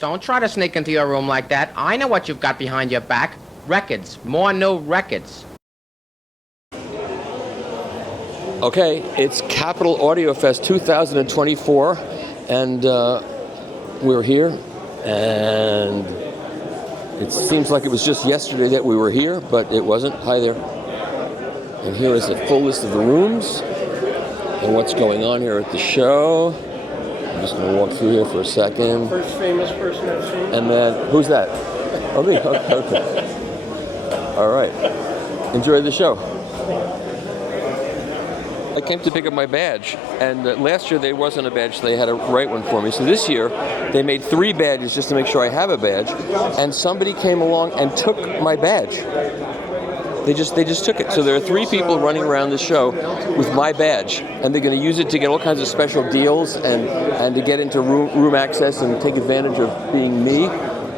Don't try to sneak into your room like that. I know what you've got behind your back. Records. More new records. Okay, it's Capitol Audio Fest 2024, and we're here, and it seems like it was just yesterday that we were here, but it wasn't. Hi there. And here is a full list of the rooms and what's going on here at the show. I'm just going to walk through here for a second. First famous person I've seen. And then, who's that? Oh, me. Okay. All right. Enjoy the show. I came to pick up my badge, and last year there wasn't a badge, so they had to write one for me. So this year, they made 3 badges just to make sure I have a badge, and somebody came along and took my badge. They just took it. So there are 3 people running around the show with my badge, and they're going to use it to get all kinds of special deals and to get into room access and take advantage of being me.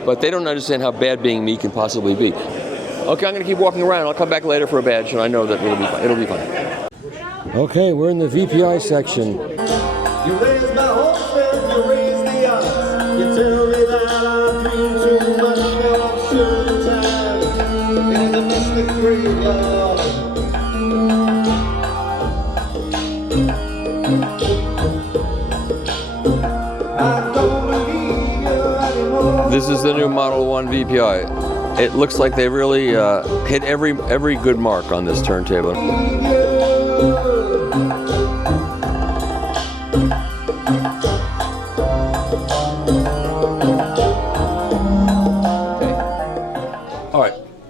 But they don't understand how bad being me can possibly be. Okay, I'm going to keep walking around. I'll come back later for a badge, and I know that it'll be fun. It'll be fun. Okay, we're in the VPI section. You raise my hopes and you raise the odds. You tell me that I dream too much, that I'm sure time in the mystic graveyard. I don't believe you anymore. This is the new Model 1 VPI. It looks like they really hit every good mark on this turntable.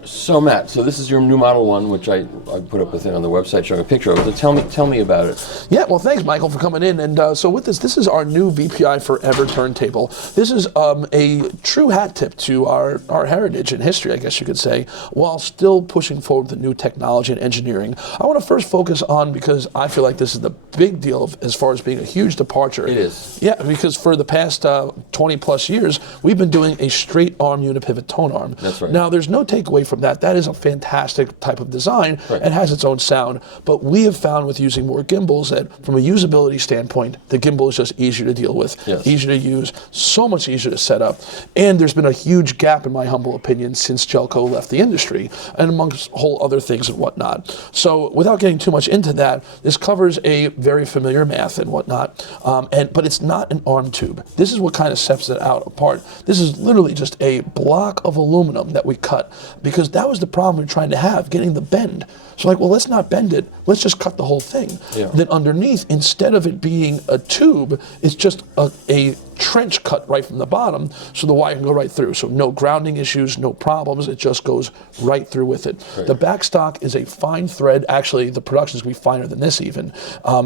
So Matt, so this is your new Model 1, which I put up a thing on the website showing a picture of it. So tell me about it. Yeah, well, thanks, Michael, for coming in. And so with this is our new VPI Forever turntable. This is a true hat tip to our heritage and history, I guess you could say, while still pushing forward the new technology and engineering. I want to first focus on, because I feel like this is the big deal as far as being a huge departure. It is. Yeah, because for the past 20 plus years, we've been doing a straight arm unipivot tone arm. That's right. Now, there's no takeaway from that. That is a fantastic type of design. Right. It has its own sound, but we have found with using more gimbals that from a usability standpoint, the gimbal is just easier to deal with, yes. Easier to use, so much easier to set up. And there's been a huge gap, in my humble opinion, since Jelco left the industry, and amongst whole other things and whatnot. So without getting too much into that, this covers a very familiar math and whatnot, but it's not an arm tube. This is what kind of sets it out apart. This is literally just a block of aluminum that we cut, because that was the problem we we're trying to have, getting the bend. So like, well, let's not bend it, let's just cut the whole thing. Yeah. Then underneath, instead of it being a tube, it's just a trench cut right from the bottom, so the wire can go right through. So no grounding issues, no problems, it just goes right through with it. Right. The back stock is a fine thread, actually the production is going to be finer than this even,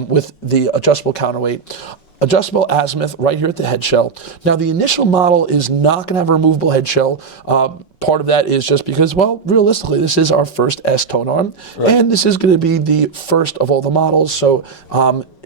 with the adjustable counterweight. Adjustable azimuth right here at the head shell. Now the initial model is not going to have a removable head shell. Part of that is just because, well, realistically, this is our first S tone arm, right. And this is going to be the first of all the models. So,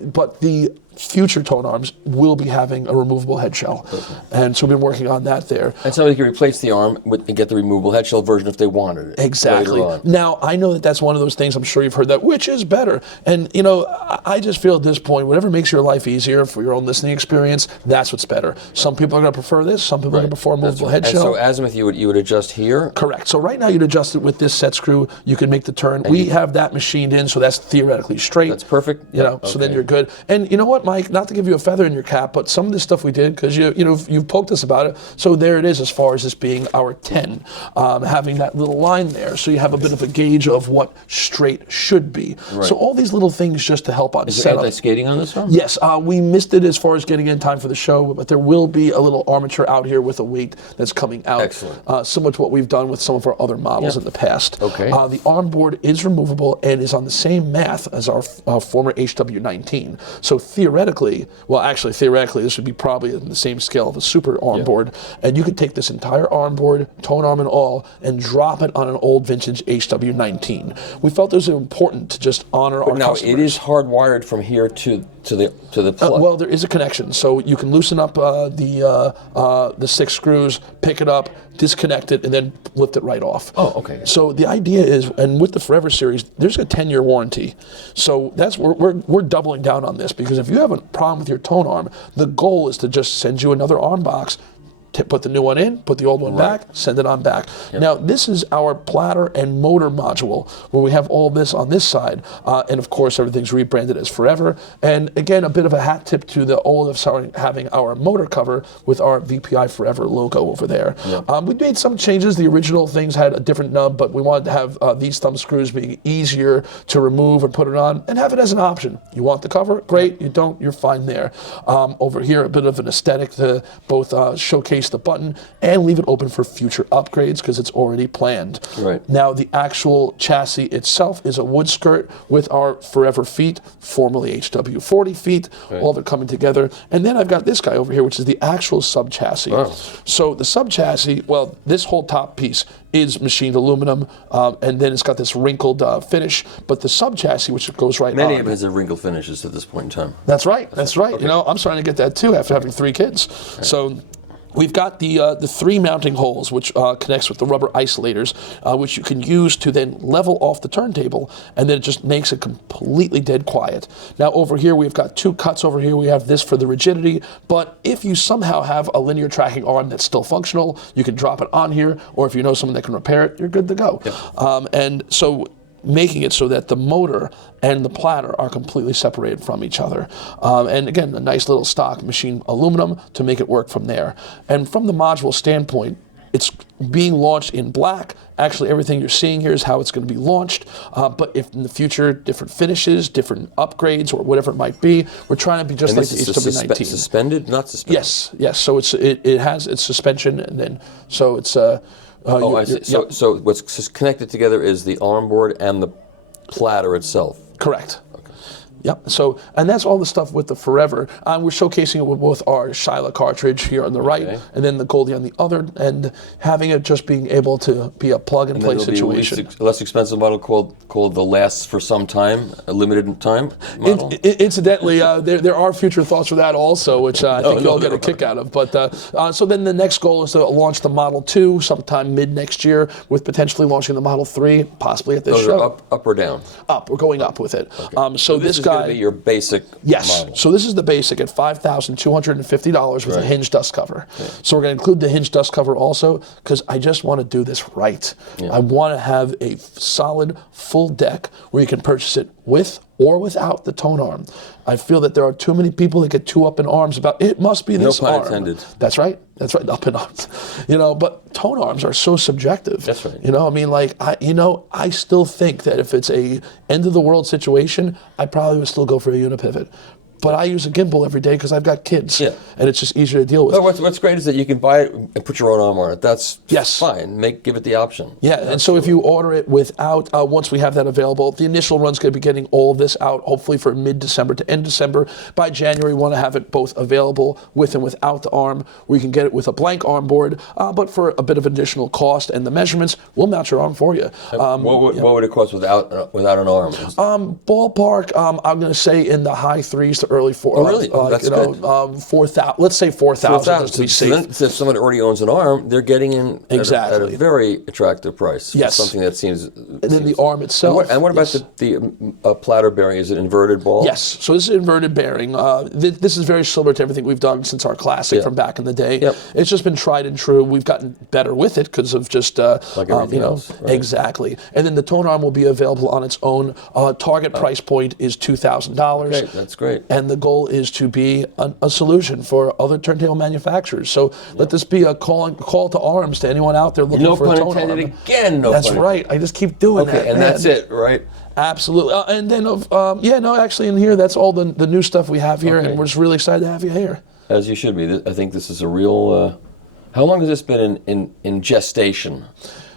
but the future tone arms will be having a removable head shell. Okay. And so we've been working on that there. And somebody can replace the arm and get the removable head shell version if they wanted it. Exactly. Now, I know that that's one of those things, I'm sure you've heard that, which is better. And, you know, I just feel at this point, whatever makes your life easier for your own listening experience, that's what's better. Some people are going to prefer this, some people are going to prefer a removable head shell. So azimuth, you would adjust here? Correct. So right now you'd adjust it with this set screw. You can make the turn. We have that machined in, so that's theoretically straight. That's perfect. You know, so then you're good. And you know what, Mike, not to give you a feather in your cap, but some of this stuff we did, because you've poked us about it, so there it is as far as this being our 10, having that little line there, so you have a bit of a gauge of what straight should be. Right. So all these little things just to help on setup. Is there anti-skating on this one? Yes, we missed it as far as getting in time for the show, but there will be a little armature out here with a weight that's coming out. Excellent. Similar to what we've done with some of our other models in the past. Okay. The arm board is removable and is on the same math as our former HW19. So theoretically, this would be probably in the same scale of a super arm board, and you could take this entire arm board, tone arm and all, and drop it on an old vintage HW19. We felt it was important to just honor our customers. Now, it is hardwired from here to the plug. Well, there is a connection, so you can loosen up the 6 screws, pick it up, disconnect it, and then lift it right off. Oh, okay. So the idea is, and with the Forever series, there's a 10-year warranty. So that's we're doubling down on this, because if you have a problem with your tone arm, the goal is to just send you another arm box, put the new one in, put the old one back, send it on back. Now, this is our platter and motor module, where we have all this on this side, and of course, everything's rebranded as Forever. And again, a bit of a hat tip to the old of having our motor cover with our VPI Forever logo over there. We made some changes. The original things had a different nub, but we wanted to have these thumb screws being easier to remove and put it on, and have it as an option. You want the cover? Great. You don't? You're fine there. Over here, a bit of an aesthetic to both showcase the button and leave it open for future upgrades because it's already planned. Now, the actual chassis itself is a wood skirt with our Forever feet, formerly HW40 feet, all of it coming together. And then I've got this guy over here, which is the actual sub chassis. So the sub chassis, well, this whole top piece is machined aluminum, and then it's got this wrinkled finish. But the sub chassis, which goes right on. Many of it has a wrinkled finishes at this point in time. That's right. That's right. Okay. You know, I'm starting to get that too after having 3 kids. So we've got the 3 mounting holes, which connects with the rubber isolators, which you can use to then level off the turntable, and then it just makes it completely dead quiet. Now over here, we've got 2 cuts over here. We have this for the rigidity, but if you somehow have a linear tracking arm that's still functional, you can drop it on here, or if you know someone that can repair it, you're good to go. And so making it so that the motor and the platter are completely separated from each other. And again, a nice little stock machine aluminum to make it work from there. And from the module standpoint, it's being launched in black. Actually, everything you're seeing here is how it's going to be launched. But if in the future, different finishes, different upgrades, or whatever it might be, we're trying to be just like the HW19. Suspended? Not suspended? Yes. So it has its suspension, and then so it's I see. So what's connected together is the arm board and the platter itself. Correct. Yep. So, and that's all the stuff with the Forever. We're showcasing it with both our Shyla cartridge here on the right, and then the Goldie on the other, and having it just being able to be a plug-and-play situation. A less expensive model called the Lasts for Some Time, a limited time model. Incidentally, there are future thoughts for that also, which I think you'll get a kick out of. But so then the next goal is to launch the Model 2 sometime mid next year, with potentially launching the Model 3 possibly at this show. Are up or down? Up. We're going up with it. So this is going to be your basic model. So this is the basic at $5,250 with a hinge dust cover. So we're going to include the hinge dust cover also, because I just want to do this right. I want to have a solid full deck where you can purchase it with or without the tone arm. I feel that there are too many people that get too up in arms about it must be this arm. No pun intended. That's right, up in arms. But tone arms are so subjective. That's right. I mean, like, I still think that if it's a end of the world situation, I probably would still go for a unipivot. But I use a gimbal every day because I've got kids, and it's just easier to deal with. What's great is that you can buy it and put your own arm on it. That's fine. Give it the option. And so if you order it without, once we have that available, the initial run's going to be getting all of this out, hopefully for mid-December to end December. By January, we want to have it both available with and without the arm, where you can get it with a blank arm board, but for a bit of additional cost and the measurements, we'll mount your arm for you. What would it cost without an arm? Ballpark, I'm going to say in the high 3s to early 4. Oh, really? That's good. 4,000. Let's say 4,000 just to be safe. So if someone already owns an arm, they're getting in at a very attractive price. Yes. Something that seems. And then the arm itself. And what about the platter bearing? Is it inverted ball? Yes. So this is inverted bearing. This is very similar to everything we've done since our classic from back in the day. It's just been tried and true. We've gotten better with it because of just like everything else. Right. Exactly. And then the tone arm will be available on its own. Target price point is $2,000. Great. That's great. And the goal is to be a solution for other turntable manufacturers. So let this be a call to arms to anyone out there looking for a tone arm. No pun intended again. That's right. I just keep doing that. And that's it, right? Absolutely. And then, actually in here, that's all the new stuff we have here, and we're just really excited to have you here. As you should be. I think this is a real... how long has this been in gestation?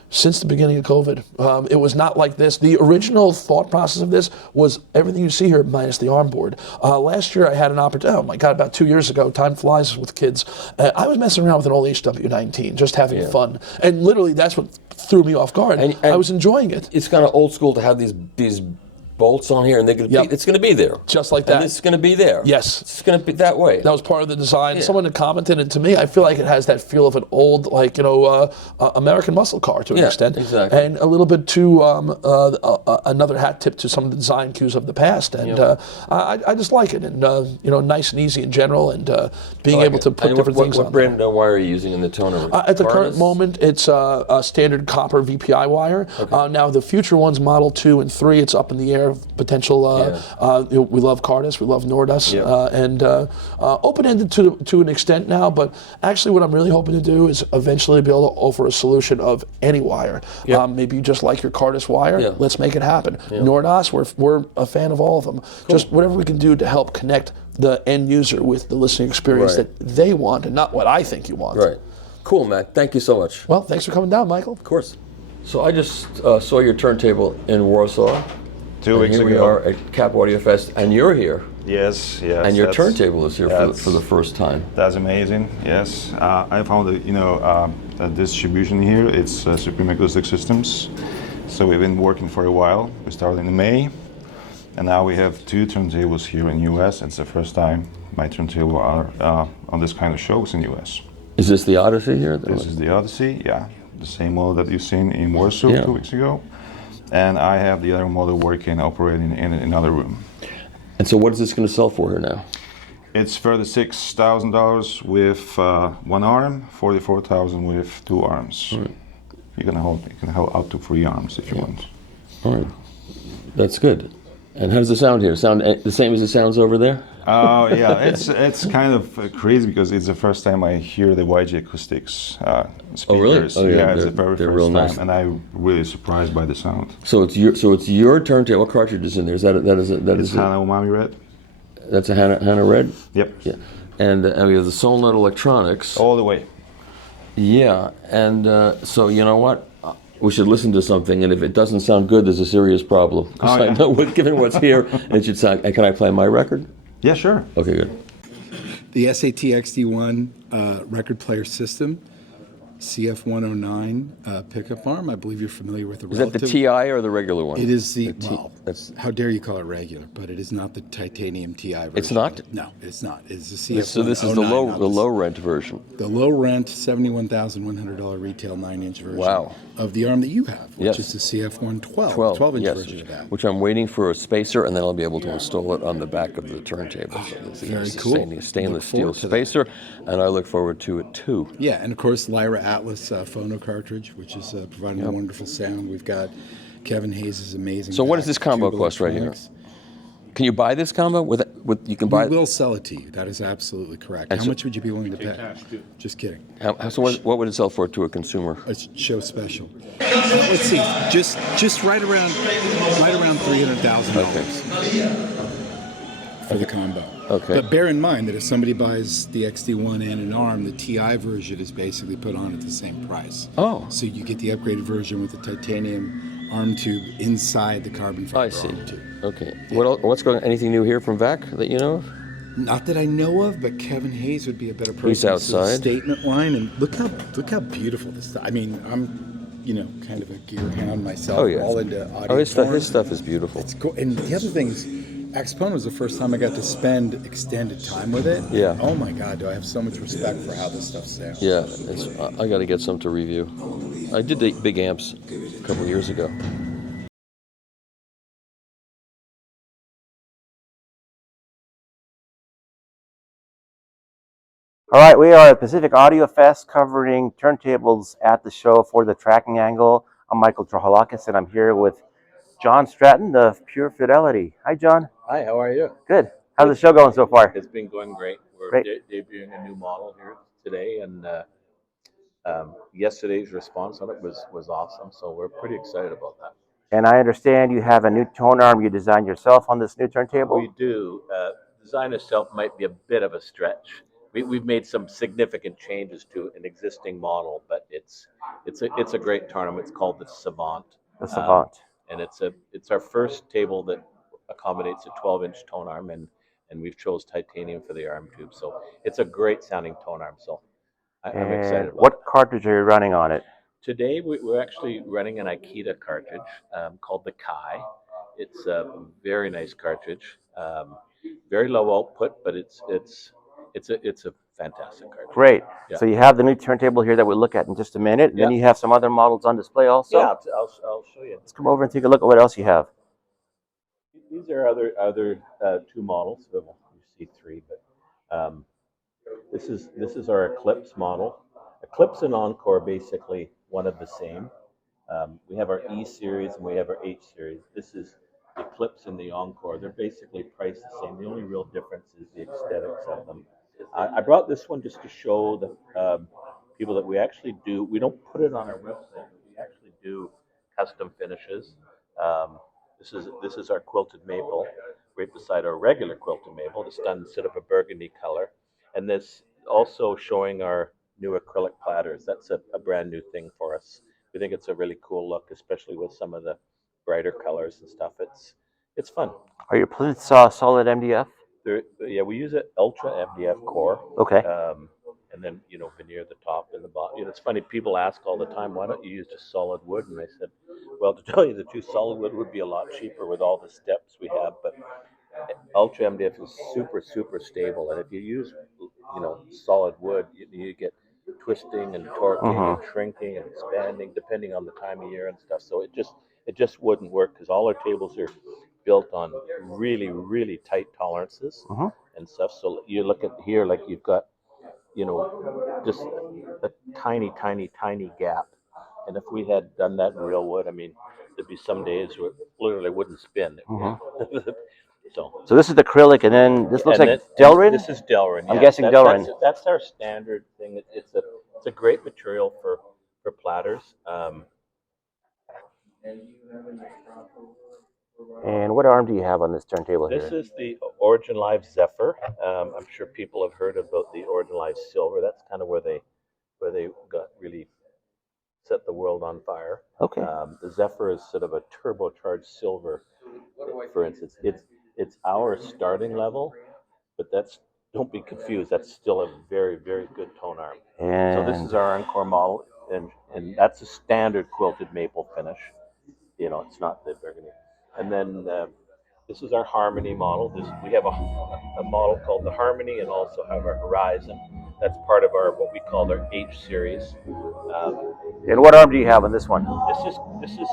Since the beginning of COVID. It was not like this. The original thought process of this was everything you see here minus the arm board. Last year I had an opportunity, oh my God, about 2 years ago, time flies with kids. I was messing around with an old HW19, just having fun. And literally that's what threw me off guard. And I was enjoying it. It's kind of old school to have these bolts on here, and they're going to Yep. be, it's going to be there. Just like And that. it's going to be there. Yes. It's going to be that way. That was part of the design. Yeah. Someone had commented, and to me, I feel like it has that feel of an old, like, American muscle car to an extent. Exactly. And a little bit to another hat tip to some of the design cues of the past. And I just like it. And, nice and easy in general, and being able to put different things on What brand wire are you using in the toner? at the current moment, it's a standard copper VPI wire. Okay. Now, the future ones, Model 2 and 3, it's up in the air. Potential. We love Cardus, we love Nordus, and open-ended to an extent now. But actually, what I'm really hoping to do is eventually be able to offer a solution of any wire. Maybe you just like your Cardus wire. Yeah. Let's make it happen. Nordos, we're a fan of all of them. Cool. Just whatever we can do to help connect the end user with the listening experience that they want, and not what I think you want. Right. Cool, Matt. Thank you so much. Well, thanks for coming down, Michael. Of course. So I just saw your turntable in Warsaw. 2 weeks here ago. we are at Cap Audio Fest, and you're here. Yes. And your turntable is here for the first time. That's amazing. Yes, I found a distribution here. It's Supreme Acoustic Systems. So we've been working for a while. We started in May, and now we have 2 turntables here in US. It's the first time my turntable are on this kind of shows in US. Is this the Odyssey here? This is the Odyssey. Yeah, the same model that you've seen in Warsaw 2 weeks ago. And I have the other model working, operating in another room. And so what is this going to sell for here now? It's $36,000 with one arm, $44,000 with 2 arms. Right. You can hold up to 3 arms if you want. All right, that's good. And how does it sound here? Sound the same as it sounds over there? Oh yeah, it's kind of crazy because it's the first time I hear the YG Acoustics speakers. Oh really? Oh yeah, it's the very they're first real time, nice. and I'm really surprised by the sound. So it's your turntable. What cartridge is in there? Is that It's Hana Umami Red. That's a Hana Red. Yep. Yeah, and we have the Solnut Electronics. All the way. Yeah, and so you know what? We should listen to something, and if it doesn't sound good, there's a serious problem. Because I know, given what's here, it should sound. Can I play my record? Yeah, sure. Okay, good. The SAT XD1 record player system, CF109 pickup arm. I believe you're familiar with the Is that the TI or the regular one? It is that's- how dare you call it regular, but it is not the titanium TI version. It's not? No, it's not. It's the CF109. So this is the low rent version. The low rent, $71,100 retail 9-inch version. Wow. Of the arm that you have, which Yes. is the CF112, 12, 12-inch yes, version of that. which I'm waiting for a spacer, and then I'll be able to install it on the back of the turntable. So this is very a cool. Stainless Look steel forward to that. spacer, and I look forward to it too. Yeah, and of course Lyra Atlas phono cartridge, which is providing a wonderful sound. We've got Kevin Hayes' amazing. So what does back, this combo Tube cost right here? Electronics. Can you buy this combo with you can buy We it? will sell it to you. That is absolutely correct. And How so- much would you be willing to pay? Just kidding. So what would it sell for to a consumer? It's show special. Let's see, just right around $300,000 for the combo. Okay. But bear in mind that if somebody buys the XD1 and an ARM, the TI version is basically put on at the same price. Oh. So you get the upgraded version with the titanium arm tube inside the carbon fiber I see. arm tube. Okay. What's going? Anything new here from VAC that you know of? Not that I know of, but Kevin Hayes would be a better person. He's to outside. Statement line, and look how beautiful this stuff. I mean, I'm kind of a gear hound myself. Oh yeah. All into audio. Oh, his torn. stuff is beautiful. It's cool. And the other thing is, Axpone was the first time I got to spend extended time with it. Yeah. Oh my God, do I have so much respect for how this stuff sounds. Yeah, I got to get some to review. I did the big amps a couple years ago. All right, we are at Pacific Audio Fest covering turntables at the show for the Tracking Angle. I'm Michael Trohalakis, and I'm here with John Stratton of Pure Fidelity. Hi, John. Hi, how are you? Good. How's the show going so far? It's been going great. We're Great. debuting a new model here today, and yesterday's response on it was awesome, so we're pretty excited about that. And I understand you have a new tone arm you designed yourself on this new turntable. We do. Design itself might be a bit of a stretch. We've made some significant changes to an existing model, but it's a great tournament. It's called the Savant. The Savant. And it's our first table that accommodates a 12-inch tone arm, and we've chose titanium for the arm tube. So it's a great sounding tone arm. So I'm excited And about what it. cartridge are you running on it? Today we're actually running an Akita cartridge called the Kai, It's a very nice cartridge. Very low output, but it's a fantastic cartridge. Great. Yeah. So you have the new turntable here that we'll look at in just a minute. And then Yeah. you have some other models on display also. Yeah, I'll show you. Let's come over and take a look at what else you have. These are other two models. Well, you see three, but this is our Eclipse model. Eclipse and Encore are basically one of the same. We have our E series and we have our H series. This is the Eclipse and the Encore. They're basically priced the same. The only real difference is the aesthetics of them. I brought this one just to show the people that we actually do. We don't put it on our website. We actually do custom finishes. This is our quilted maple, right beside our regular quilted maple. It's done instead of a burgundy color, and this also showing our new acrylic platters. That's a brand new thing for us. We think it's a really cool look, especially with some of the brighter colors and stuff. It's fun. Are your plates solid MDF? Yeah, we use an ultra MDF core. Okay. And then veneer the top and the bottom. It's funny. People ask all the time, why don't you use just solid wood? And I said, well, to tell you the truth, solid wood would be a lot cheaper with all the steps we have. But ultra MDF is super stable, and if you use solid wood, you get twisting and torquing and shrinking and expanding depending on the time of year and stuff. So it just wouldn't work, because all our tables are built on really tight tolerances and stuff. So you look at here, like you've got just a tiny gap, and if we had done that in real wood, I mean, there'd be some days where it literally wouldn't spin. So this is the acrylic, and then this looks like Delrin? This is Delrin. I'm guessing Delrin. That's our standard thing. It's a great material for platters. And what arm do you have on this turntable here? This is the Origin Live Zephyr. I'm sure people have heard about the Origin Live Silver. That's kind of where they got really set the world on fire. Okay. The Zephyr is sort of a turbocharged silver. For instance, it's our starting level, but don't be confused. That's still a very good tone arm. So this is our Encore model, and that's a standard quilted maple finish. It's not the burgundy. And then this is our Harmony model. We have a model called the Harmony, and also have our Horizon. That's part of what we call our H series. And what arm do you have on this one? This is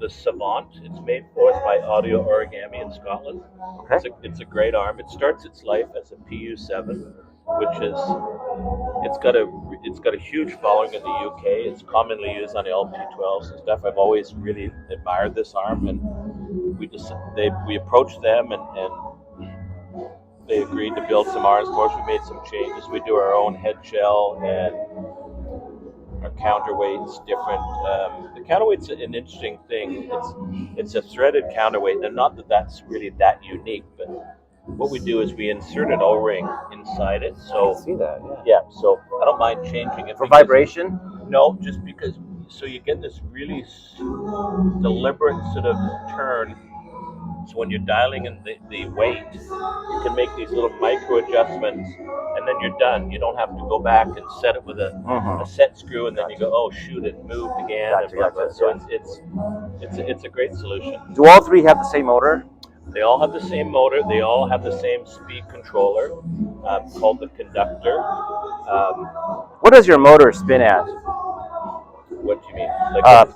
the Savant. It's made for us by Audio Origami in Scotland. Okay. It's a great arm. It starts its life as a PU7, which is it's got a huge following in the UK. It's commonly used on LP12s and stuff. I've always really admired this arm, and we approached them and they agreed to build some arms for us. We made some changes. We do our own head shell, and our counterweight's different. The counterweight's an interesting thing. It's a threaded counterweight, and not that that's really that unique, but what we do is we insert an O-ring inside it. So I see that. Yeah. So I don't mind changing it for vibration. No, just because. So you get this really deliberate sort of turn. So when you're dialing in the weight, you can make these little micro adjustments, and then you're done. You don't have to go back and set it with a set screw, and then you go, oh shoot, it moved again. Gotcha. So it's a great solution. Do all three have the same motor? They all have the same motor. They all have the same speed controller, called the Conductor. What does your motor spin at? What do you mean?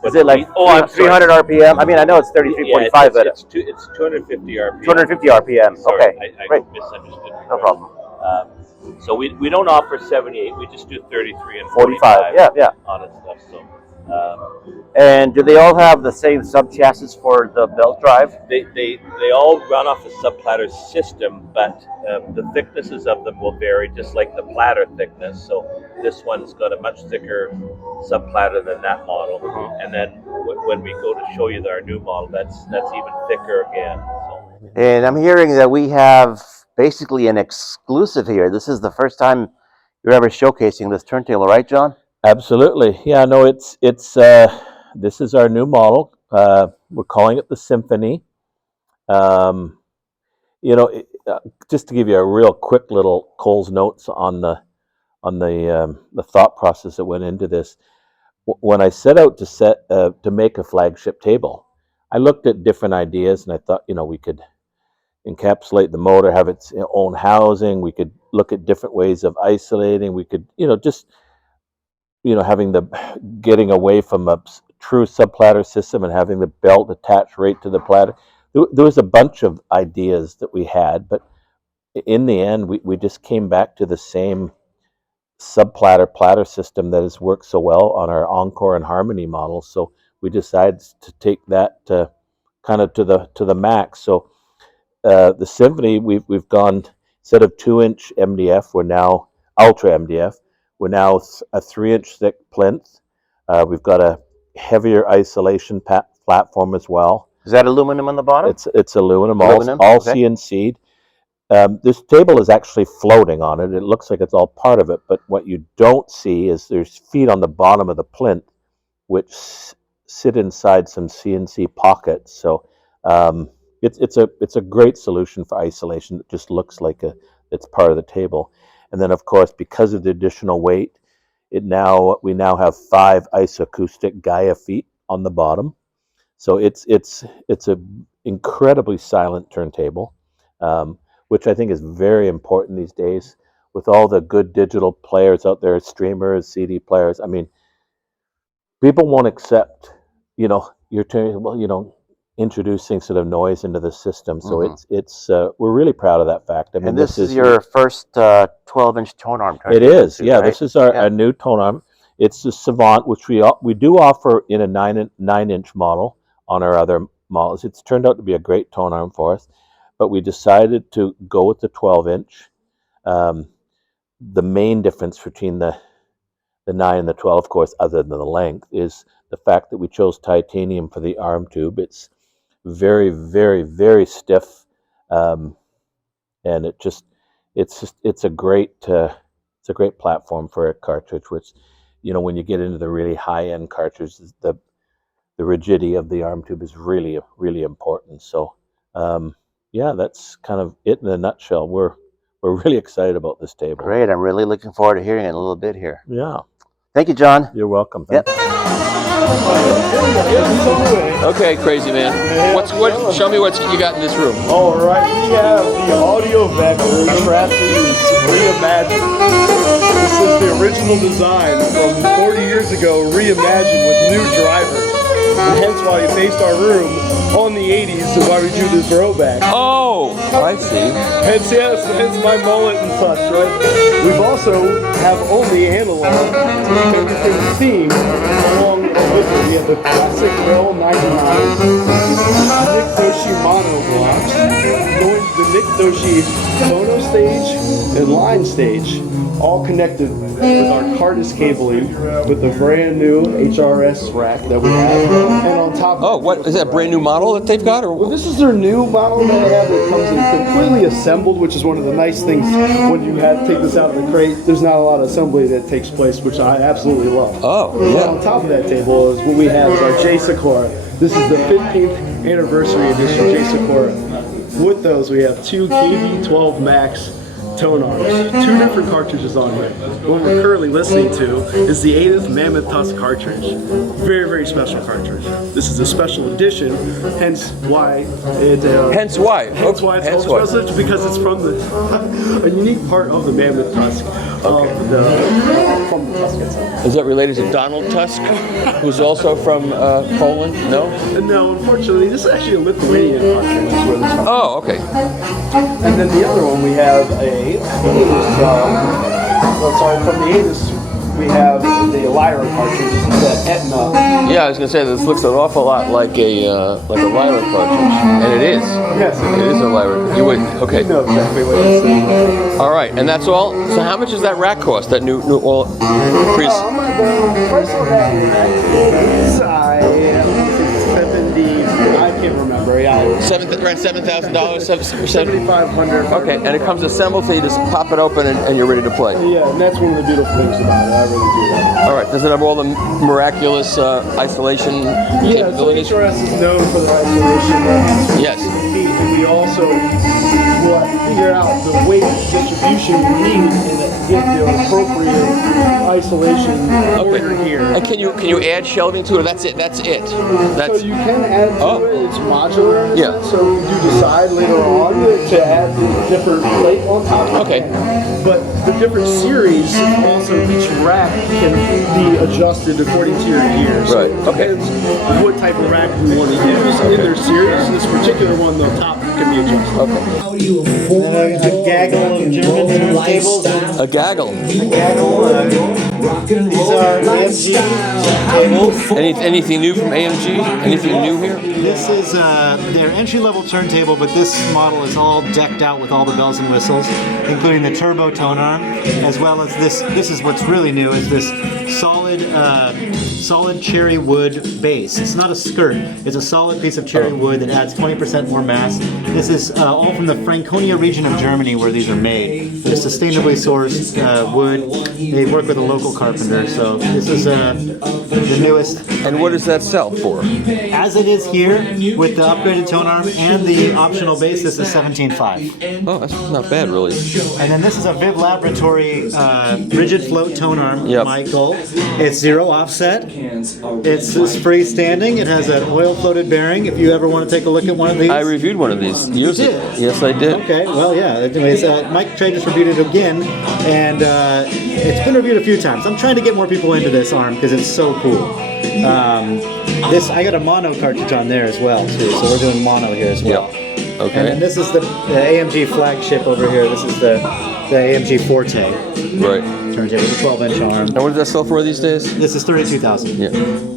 Is it like 300 RPM? I mean, I know it's 33.45, but it's 250 RPM. 250 RPM. Sorry, Okay, I great. misunderstood. No problem. So we don't offer 78. We just do 33 and 45. Yeah. On it stuff. So. And do they all have the same sub chassis for the belt drive? They all run off a sub-platter system, but the thicknesses of them will vary, just like the platter thickness. So this one's got a much thicker sub-platter than that model. And then when we go to show you our new model, that's even thicker again. So. And I'm hearing that we have basically an exclusive here. This is the first time you're ever showcasing this turntable, right, John? Absolutely. Yeah, no, it's this is our new model. We're calling it the Symphony. Just to give you a real quick little Cole's notes on the thought process that went into this. When I set out to make a flagship table, I looked at different ideas, and I thought, we could encapsulate the motor, have its own housing. We could look at different ways of isolating. We could, just, getting away from a true subplatter system and having the belt attached right to the platter. There was a bunch of ideas that we had, but in the end, we just came back to the same subplatter platter system that has worked so well on our Encore and Harmony models. So we decided to take that kind of to the max. So the Symphony, we've gone, instead of 2-inch MDF, we're now Ultra MDF. We're now a 3-inch thick plinth. We've got a heavier isolation platform as well. Is that aluminum on the bottom? It's aluminum, Aluminum, all okay. CNC'd. This table is actually floating on it. It looks like it's all part of it, but what you don't see is there's feet on the bottom of the plinth, which sit inside some CNC pockets. So it's a great solution for isolation. It just looks like it's part of the table. And then, of course, because of the additional weight, we now have 5 isoacoustic Gaia feet on the bottom. So it's a incredibly silent turntable, which I think is very important these days with all the good digital players out there, streamers, CD players. I mean, people won't accept, your turntable, introducing sort of noise into the system. So it's we're really proud of that fact. I mean, and this is your first 12-inch tone arm turntable. It is, too, yeah. right? This is our new tone arm. It's the Savant, which we do offer in a 9-inch model on our other models. It's turned out to be a great tone arm for us, but we decided to go with the 12-inch. The main difference between the 9 and the 12, of course, other than the length, is the fact that we chose titanium for the arm tube. It's very, very, very stiff, and it's a great platform for a cartridge. Which, when you get into the really high-end cartridges, the rigidity of the arm tube is really, really important. So, that's kind of it in a nutshell. We're really excited about this table. Great. I'm really looking forward to hearing it a little bit here. Yeah. Thank you, John. You're welcome. Yep. Okay, crazy man. Show me what you got in this room. All right, we have the Audio Vector Trapeze reimagined. This is the original design from 40 years ago, reimagined with new drivers. And hence why we based our room on the 80s and why we drew this throwback. Oh, I see. Hence my mullet and such, right? We've also have only analog to keep everything themed along with it. We have the classic Rail 99, Nick Doshi mono blocks, going to the Nick Doshi phono stage and line stage, all connected with our Cardis cabling with the brand new HRS rack that we have. And on top of what is that, brand new model that they've got? Or well, this is their new model that they have that comes in completely assembled, which is one of the nice things when you have to take this out of the crate. There's not a lot of assembly that takes place, which I absolutely love. Oh, And yeah. on top of that table is what we have is our J.Sikora. This is the 15th anniversary edition J.Sikora. With those, we have 2 KB12 Max tone arms, 2 different cartridges on here. The one we're currently listening to is the 8th Mammoth Tusk cartridge. Very, very special cartridge. This is a special edition, hence why it. Hence why. Hence why it's called special, because it's from a unique part of the Mammoth Tusk. From the Tusk itself. Is that related to Donald Tusk, who's also from Poland? No? No, unfortunately, this is actually a Lithuanian cartridge. That's where this comes from. Oh, okay. And then the other one we have from the Auris, we have the Lyra cartridge. This is the Etna. Yeah, I was gonna say this looks an awful lot like a Lyra cartridge, and it is. Yes, It is a Lyra. You would okay. You know exactly what it is. All right, and that's all. So how much does that rack cost? That new all increase? The price on that is 70. I can't remember. Yeah, Around $7,000, $7,500. Okay, and it comes assembled, so you just pop it open and you're ready to play. Yeah, and that's one of the beautiful things about it. I really do that. All right, does it have all the miraculous isolation capabilities? So HRS is known for the isolation. Yes. And we also figure out the weight distribution we need and get the appropriate isolation order here. And can you add shelving to it? Or that's it. That's it. So you can add to it. It's modular. In a Yeah. sense. So we do decide later on to add the different plate on top. Okay. But the different series also, each rack can be adjusted according to your gear. So Right. it Okay. depends what type of rack you want to use in their series. This particular one, the top can be adjusted. Okay. A gaggle of German turntables. A gaggle. These are AMG turntables. Anything new from AMG? Anything new here? This is their entry-level turntable, but this model is all decked out with all the bells and whistles, including the turbo tone arm, as well as this. This is what's really new: is this solid cherry wood base. It's not a skirt; it's a solid piece of cherry wood that adds 20% more mass. This is all from the Franconia region of Germany, where these are made. They're sustainably sourced wood. They work with a local carpenter, so this is the newest. And what does that sell for? As it is here, with the upgraded tone arm and the optional bass, this is $17,500. Oh, that's not bad, really. And then this is a Viv Laboratory rigid float tone arm, Yep. Michael. It's zero offset. It's freestanding. It has an oil floated bearing. If you ever want to take a look at one of these. I reviewed one of these years You ago. did? Yes, I did. Okay, well, yeah. Anyways, Mike Trey just reviewed it again, and it's been reviewed a few times. I'm trying to get more people into this arm because it's so cool. This I got a mono cartridge on there as well too, so we're doing mono here as well. Yep. And then Okay. this is the AMG flagship over here. This is the AMG Forte Right. turntable, the 12-inch arm. And what does that sell for these days? This is $32,000. Yeah.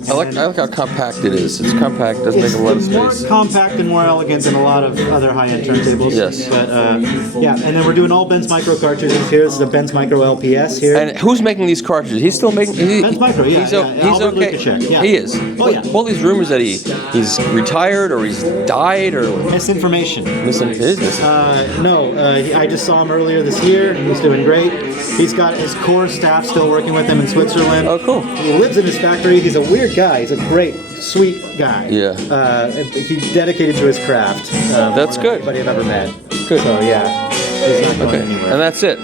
I like how compact it is. It's compact. Doesn't take a lot of It's more space. compact and more elegant than a lot of other high-end turntables. Yes. But yeah, and then we're doing all Ben's Micro cartridges here. This is a Ben's Micro LPS here. And who's making these cartridges? He's still making. Ben's Micro, yeah, He's, yeah. he's Albert okay. Lucca, yeah. He is. Oh, yeah. All these rumors that he's retired or he's died or Misinformation. business. No, I just saw him earlier this year. He's doing great. He's got his core staff still working with him in Switzerland. Oh, cool. He lives in his factory. He's a weird guy. He's a great, sweet guy. Yeah. He's dedicated to his craft. That's more good. than anybody I've ever met. Good. So yeah, he's not going Okay. anywhere. And that's it.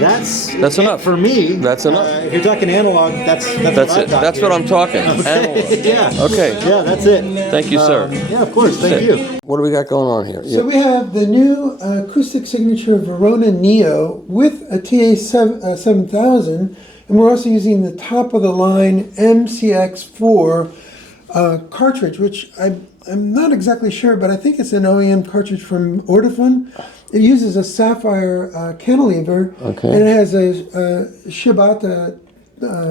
That's That's it enough. for me. That's enough. If you're talking analog, that's That's what I've it. got That's here. what I'm talking. Okay. Analog. Yeah. Okay. Yeah, that's it. Thank you, sir. Yeah, of course. Thank you. What do we got going on here? So we have the new Acoustic Signature Verona Neo with a TA7000, and we're also using the top of the line MCX4 cartridge, which I'm not exactly sure, but I think it's an OEM cartridge from Ortofon. It uses a sapphire cantilever, Okay. and it has a Shibata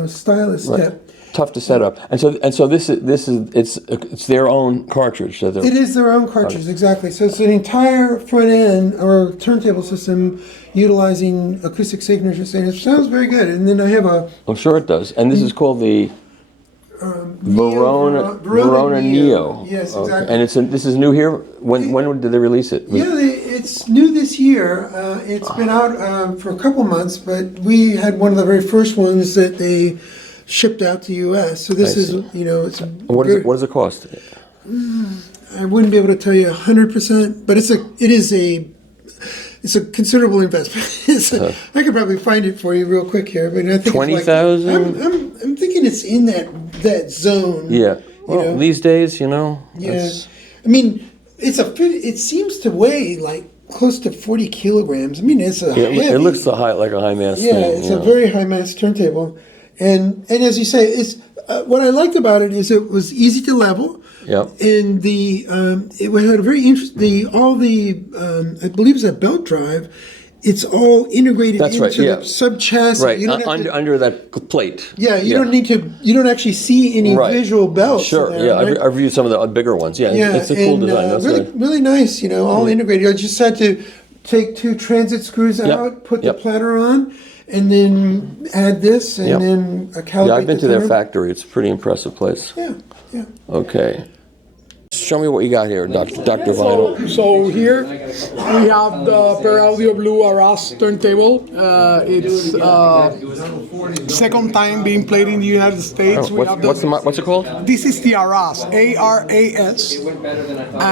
stylus tip. Tough to set up. And so this is it's their own cartridge. So It is their own cartridge, exactly. So it's an entire front end or turntable system utilizing Acoustic Signature. And it sounds very good. And then I have a I'm sure it does. And this is called the Verona Neo. Yes, Okay. exactly. And this is new here. When did they release it? Yeah, it's new this year. It's been out for a couple months, but we had one of the very first ones that they shipped out to U.S. So this I is, see. it's What does it cost? I wouldn't be able to tell you 100%, but it's a considerable investment. I could probably find it for you real quick here, but I think 20,000? I'm thinking it's in that zone. Yeah. Well, know? these days, Yeah, that's- I mean, it seems to weigh like close to 40 kilograms. I mean, it's a heavy. it looks like a high mass Yeah, thing. it's a very high mass turntable, and as you say, it's what I liked about it is it was easy to level. Yep. And it had a very interesting. I believe it's a belt drive. It's all integrated That's into right, yeah. the sub chassis. Right. You don't have to- Under that plate. yeah, you don't need to. You don't actually see any Right. visual belts. Sure. there, Yeah. right? I reviewed some of the bigger ones. Yeah. Yeah, It's a cool and, design. That's really, right. really nice. All integrated. I just had to take 2 transit screws out, put the Yep. platter on, and then add this, and Yep. then calibrate. Yeah, I've been the to their tone. factory. It's a pretty impressive place. Yeah, yeah. Okay. show me what you got here, Dr. Vinyl. So here we have the Pear Audio Blue Auris turntable. It's second time being played in the United States. What's it called? This is the Auris, A-R-A-S,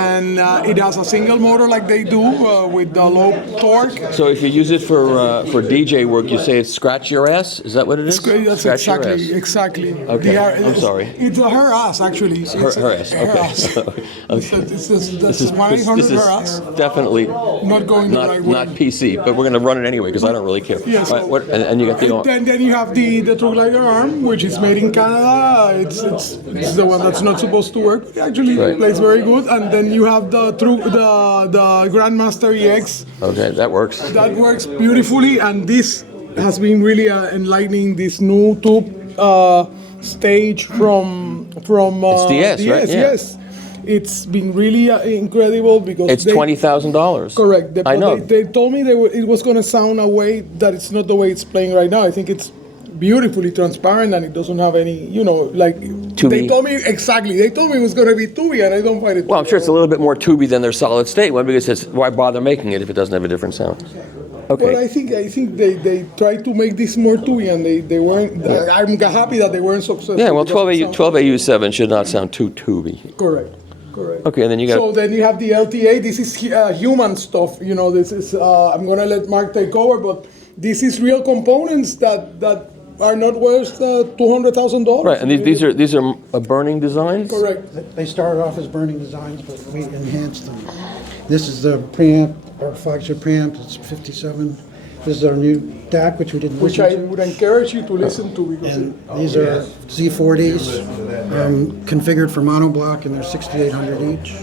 and it has a single motor like they do with the low torque. So if you use it for DJ work, you say it's scratch your ass? Is that what it is? That's scratch exactly. Okay, I'm sorry. It's her ass, actually. Her ass, okay. This is 1-800 her ass. Definitely not going the right way. Not PC, but we're going to run it anyway because I don't really care. Yeah, so, and you got the... Then you have the Tru-Glider arm, which is made in Canada. It's the one that's not supposed to work. It actually plays very good. And then you have the Grandmaster EX. Okay, that works. That works beautifully, and this has been really enlightening this new tube stage from it's DS, right? Yeah. Yes. It's been really incredible because it's $20,000. Correct. I know. They told me it was going to sound a way that it's not the way it's playing right now. I think it's beautifully transparent and it doesn't have any, Tubey. They told me exactly. They told me it was going to be tubey, and I don't find it. Well, I'm sure it's a little bit more tubey than their solid state one because why bother making it if it doesn't have a different sound? Okay. Well, I think they tried to make this more tubey, and they weren't. I'm happy that they weren't successful. Yeah, well, 12AU7 should not sound too tubey. Correct. Okay, and then you got. So then you have the LTA. This is human stuff. This is. I'm gonna let Mark take over, but this is real components that are not worth $200,000. Right, and these are burning designs. Correct. They started off as burning designs, but we enhanced them. This is the preamp, our flagship preamp. It's 57. This is our new DAC, which we didn't Which listen I to. would encourage you to listen to because. And these are Z40s, configured for monoblock, and they're 6,800 each.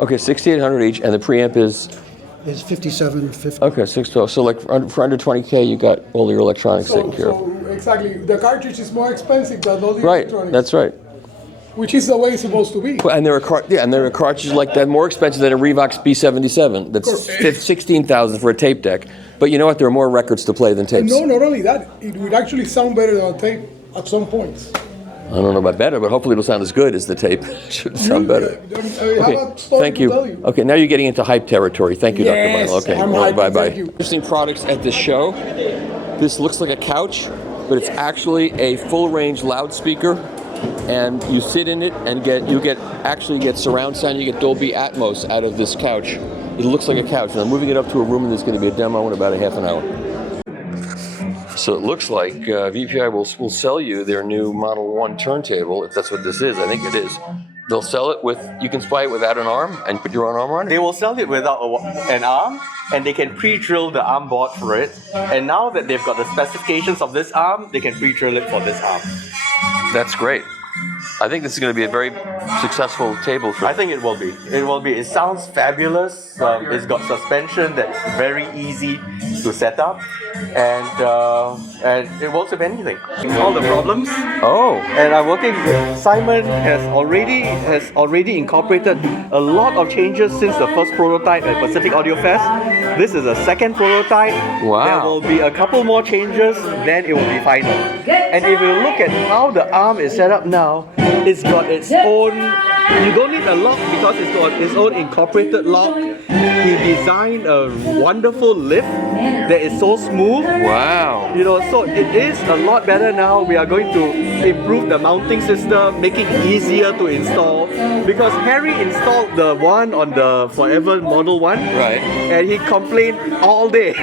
Okay, 6,800 each, and the preamp is 5750. Okay, 612. So like for under 20K, you got all your electronics taken care of. So exactly, the cartridge is more expensive than all the electronics. Right, that's right. Which is the way it's supposed to be. Well, and there are cartridges like that more expensive than a Revox B77. That's $16,000 for a tape deck. But you know what? There are more records to play than tapes. No, not only that, it would actually sound better than a tape at some points. I don't know about better, but hopefully it'll sound as good as the tape. Should sound better. Okay, thank you. Okay, now you're getting into hype territory. Thank you, Yes, Dr. Vinyl. Okay, I'm well, hyped, bye-bye. thank you. Interesting products at the show. This looks like a couch, but it's actually a full-range loudspeaker. And you sit in it and you get surround sound. You get Dolby Atmos out of this couch. It looks like a couch. And I'm moving it up to a room, and there's going to be a demo in about a half an hour. So it looks like VPI will sell you their new Model 1 turntable, if that's what this is. I think it is. They'll sell it with, you can buy it without an arm and put your own arm on it? They will sell it without an arm, and they can pre-drill the arm board for it. And now that they've got the specifications of this arm, they can pre-drill it for this arm. That's great. I think this is going to be a very successful table for. I think it will be. It will be. It sounds fabulous. It's got suspension that's very easy to set up, and it works with anything. All the problems. Oh. And I'm working with Simon has already incorporated a lot of changes since the first prototype at Pacific Audio Fest. This is a second prototype. Wow. There will be a couple more changes, then it will be final. And if you look at how the arm is set up now, it's got its own, you don't need a lock because it's got its own incorporated lock. He designed a wonderful lift that is so smooth. Wow. So it is a lot better now. We are going to improve the mounting system, make it easier to install. Because Harry installed the one on the Forever Model 1. Right. And he complained all day.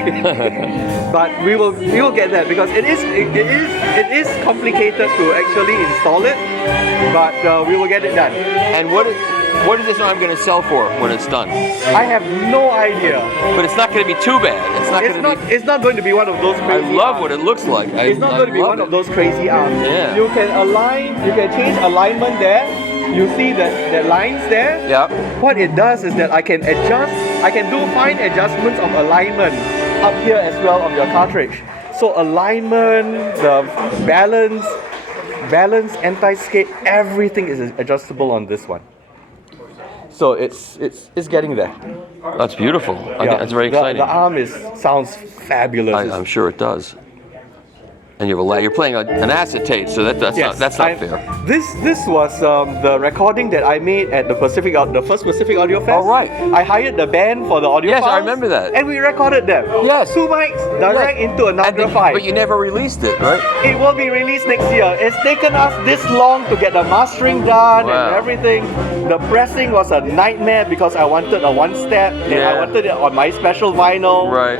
But we will get that because it is complicated to actually install it. But we will get it done. And what is this arm going to sell for when it's done? I have no idea. But it's not going to be too bad. It's not going to be one of those crazy I love arms. what it looks like. It's not going to be one of those crazy arms. Yeah. You can change alignment there. You see the lines there? Yeah. What it does is that I can do fine adjustments of alignment up here as well of your cartridge. So alignment, the balance, anti-skate, everything is adjustable on this one. So it's getting there. That's beautiful. That's very exciting. The arm sounds fabulous. I'm sure it does. And you're playing an acetate, so that's not fair. This was the recording that I made at the first Pacific Audio Fest. All right. I hired the band for the audio Yes, files, I remember that. and we recorded them. Yes. 2 mics direct into a Nagra 5. But you never released it, right? It will be released next year. It's taken us this long to get the mastering done and everything. The pressing was a nightmare because I wanted a one-step and I wanted it on my special vinyl. Right.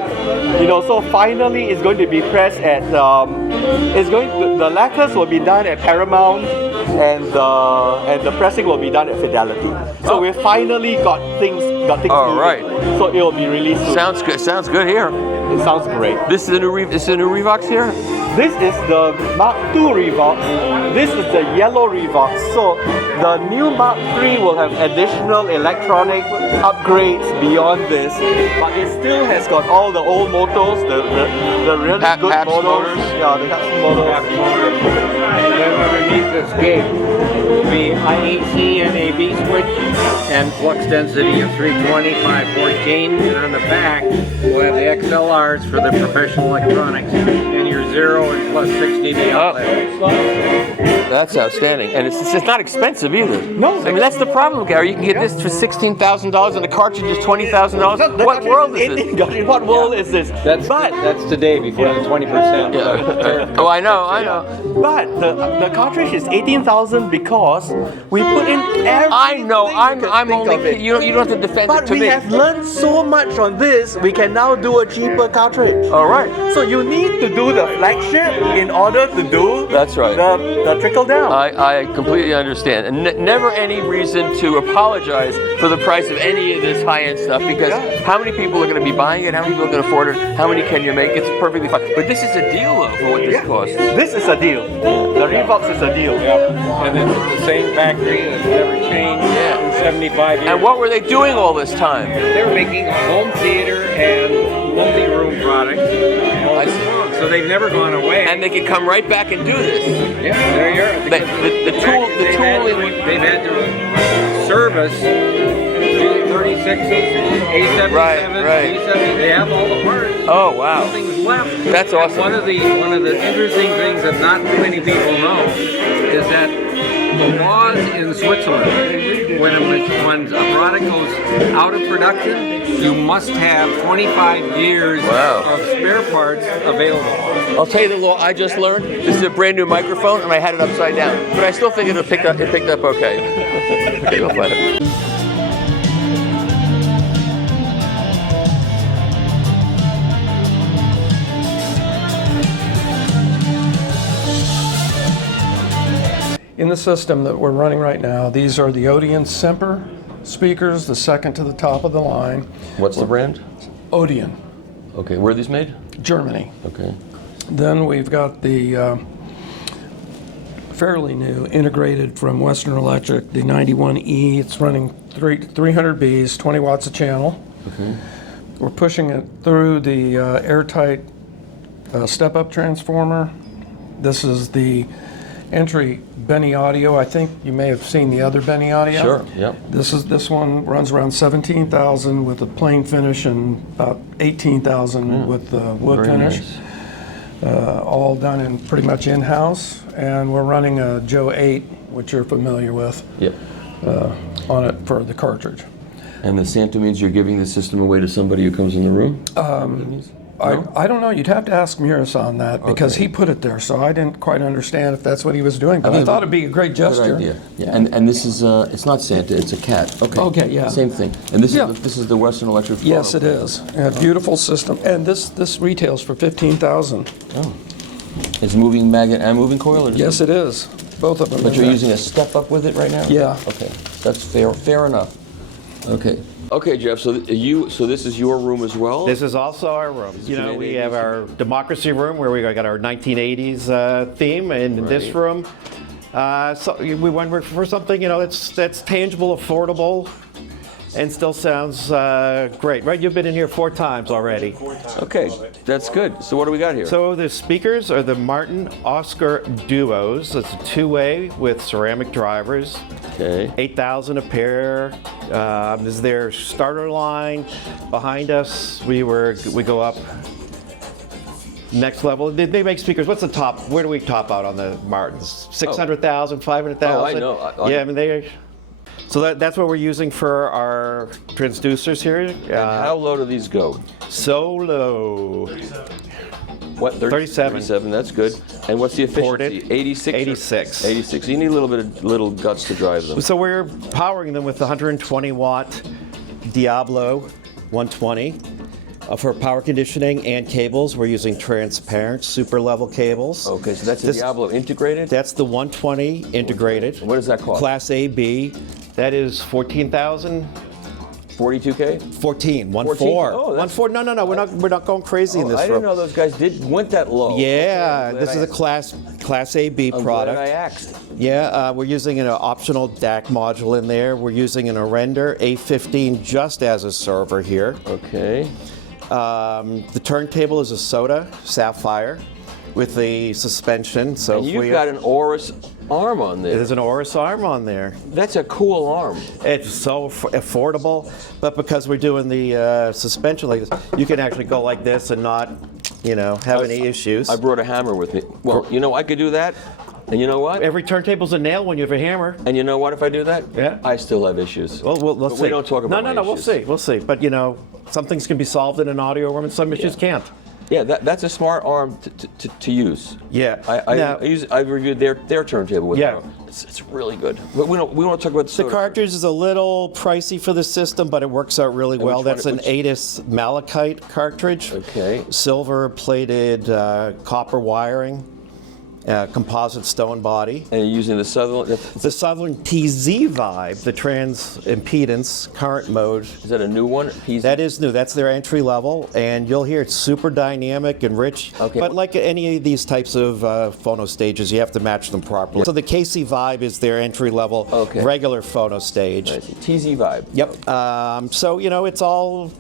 You know, so finally it's going to be pressed at the lacquers will be done at Paramount and the pressing will be done at Fidelity. So we finally got things moving. Right. So it will be released soon. Sounds good here. It sounds great. This is a new Revox here? This is the Mark II Revox. This is the yellow Revox. So the new Mark III will have additional electronic upgrades beyond this, but it still has got all the old motors, the really good Pabst motors. Yeah, the Pabst motors. Then underneath this gate will be IEC and AB switch and flux density of 320, 514. And on the back, we'll have the XLRs for the professional electronics and your 0 and plus 60 outlet. That's outstanding, and it's not expensive either. No, I mean that's the problem, Gary. You can get this for $16,000, and the cartridge is $20,000. What world is this? What world is this? That's today before the 20%. Oh, I know. But the cartridge is $18,000 because we put in everything. I know. I'm only. You don't have to defend it to me. But we have learned so much on this. We can now do a cheaper cartridge. All right. So you need to do the flagship in order to do. That's right. The trickle down. I completely understand, and never any reason to apologize for the price of any of this high-end stuff, because how many people are going to be buying it? How many people are going to afford it? How many can you make? It's perfectly fine. But this is a deal, though, for what this costs. This is a deal. The Revox is a deal. And it's the same factory that's never changed in 75 years. And what were they doing all this time? They were making home theater and multi-room products. So they've never gone away. And they can come right back and do this. Yeah, there you are. The tooling. They've had to service 36s, A77s, right. B70s. They have all the parts. Oh wow. Nothing's left. That's awesome. One of the interesting things that not too many people know is that the laws in Switzerland, when a product goes out of production, you must have 25 years of spare parts available. I'll tell you the law I just learned. This is a brand new microphone, and I had it upside down, but I still think it picked up okay. Okay, go find it. In the system that we're running right now, these are the Odeon Semper speakers, the second to the top of the line. What's the brand? Odeon. Okay, where are these made? Germany. Okay. Then we've got the fairly new, integrated from Western Electric, the 91E. It's running 300 Bs, 20 watts a channel. Okay. We're pushing it through the airtight step-up transformer. This is the entry BennyAudio. I think you may have seen the other BennyAudio. Sure. Yep. This one runs around 17,000 with a plain finish and about 18,000 with the wood finish. Nice. All done in pretty much in-house, and we're running a Joe 8, which you're familiar with. Yep. On it for the cartridge. And the Santa means you're giving the system away to somebody who comes in the room? I don't know. You'd have to ask Miras on that because he put it there, so I didn't quite understand if that's what he was doing. But I thought it'd be a great gesture. Good idea. Yeah. And this is it's not Santa, it's a cat. Okay. Okay. Yeah. Same thing. And this is the Western Electric. Yes, it is. A beautiful system, and this retails for $15,000. Oh. It's moving magnet and moving coil. Yes, it is. Both of them. But you're using a step up with it right now. Yeah. Okay. That's fair. Fair enough. Okay. Okay, Jeff, so this is your room as well? This is also our room. You know, we have our democracy room where we got our 1980s theme, and in this room, so we went for something, you know, that's tangible, affordable, and still sounds great, right? You've been in here 4 times already. Okay, that's good. So what do we got here? So the speakers are the Martin Oscar Duos. It's a 2-way with ceramic drivers. Okay. 8,000 a pair. This is their starter line. Behind us, we go up next level. They make speakers. What's the top? Where do we top out on the Martins? 600,000, 500,000? Oh, I know. Yeah, I mean, so that's what we're using for our transducers here. And how low do these go? So low. What, 37. 37, that's good. And what's the efficiency? Ported. 86? 86. 86. You need a little guts to drive them. So we're powering them with the 120 watt Diablo 120 for power conditioning and cables. We're using transparent super level cables. Okay, so that's the Diablo integrated? That's the 120 integrated. What does that cost? Class AB. That is 14,000. 42K? 14. 1 14? 4. Oh, 1 4. No, we're not going crazy in this I room. didn't know those guys went that low. Yeah, Okay, this is a class AB product. Glad I asked. Yeah, we're using an optional DAC module in there. We're using an Render A15 just as a server here. Okay. The turntable is a SOTA Sapphire with the suspension. So and you've got an Auris arm on there. There's an Auris arm on there. That's a cool arm. It's so affordable, but because we're doing the suspension like this, you can actually go like this and not, have any issues. I brought a hammer with me. Well, I could do that. And you know what? Every turntable's a nail when you have a hammer. And you know what? If I do that, yeah, I still have issues. Well, let's see. We don't talk about No. We'll see. But some things can be solved in an audio room, and some issues can't. Yeah, that's a smart arm to use. Yeah. I reviewed their turntable with them. It's really good. But we want to talk about the cartridge is a little pricey for the system, but it works out really well. That's an ATIS malachite cartridge. Okay. Silver plated copper wiring. Composite stone body. And you're using the Southern TZ Vibe, the trans impedance current mode. Is that a new one? That is new. That's their entry level, and you'll hear it's super dynamic and rich. Okay. But like any of these types of phono stages, you have to match them properly. So the KC Vibe is their entry level regular phono stage. TZ Vibe. Yep. So it's all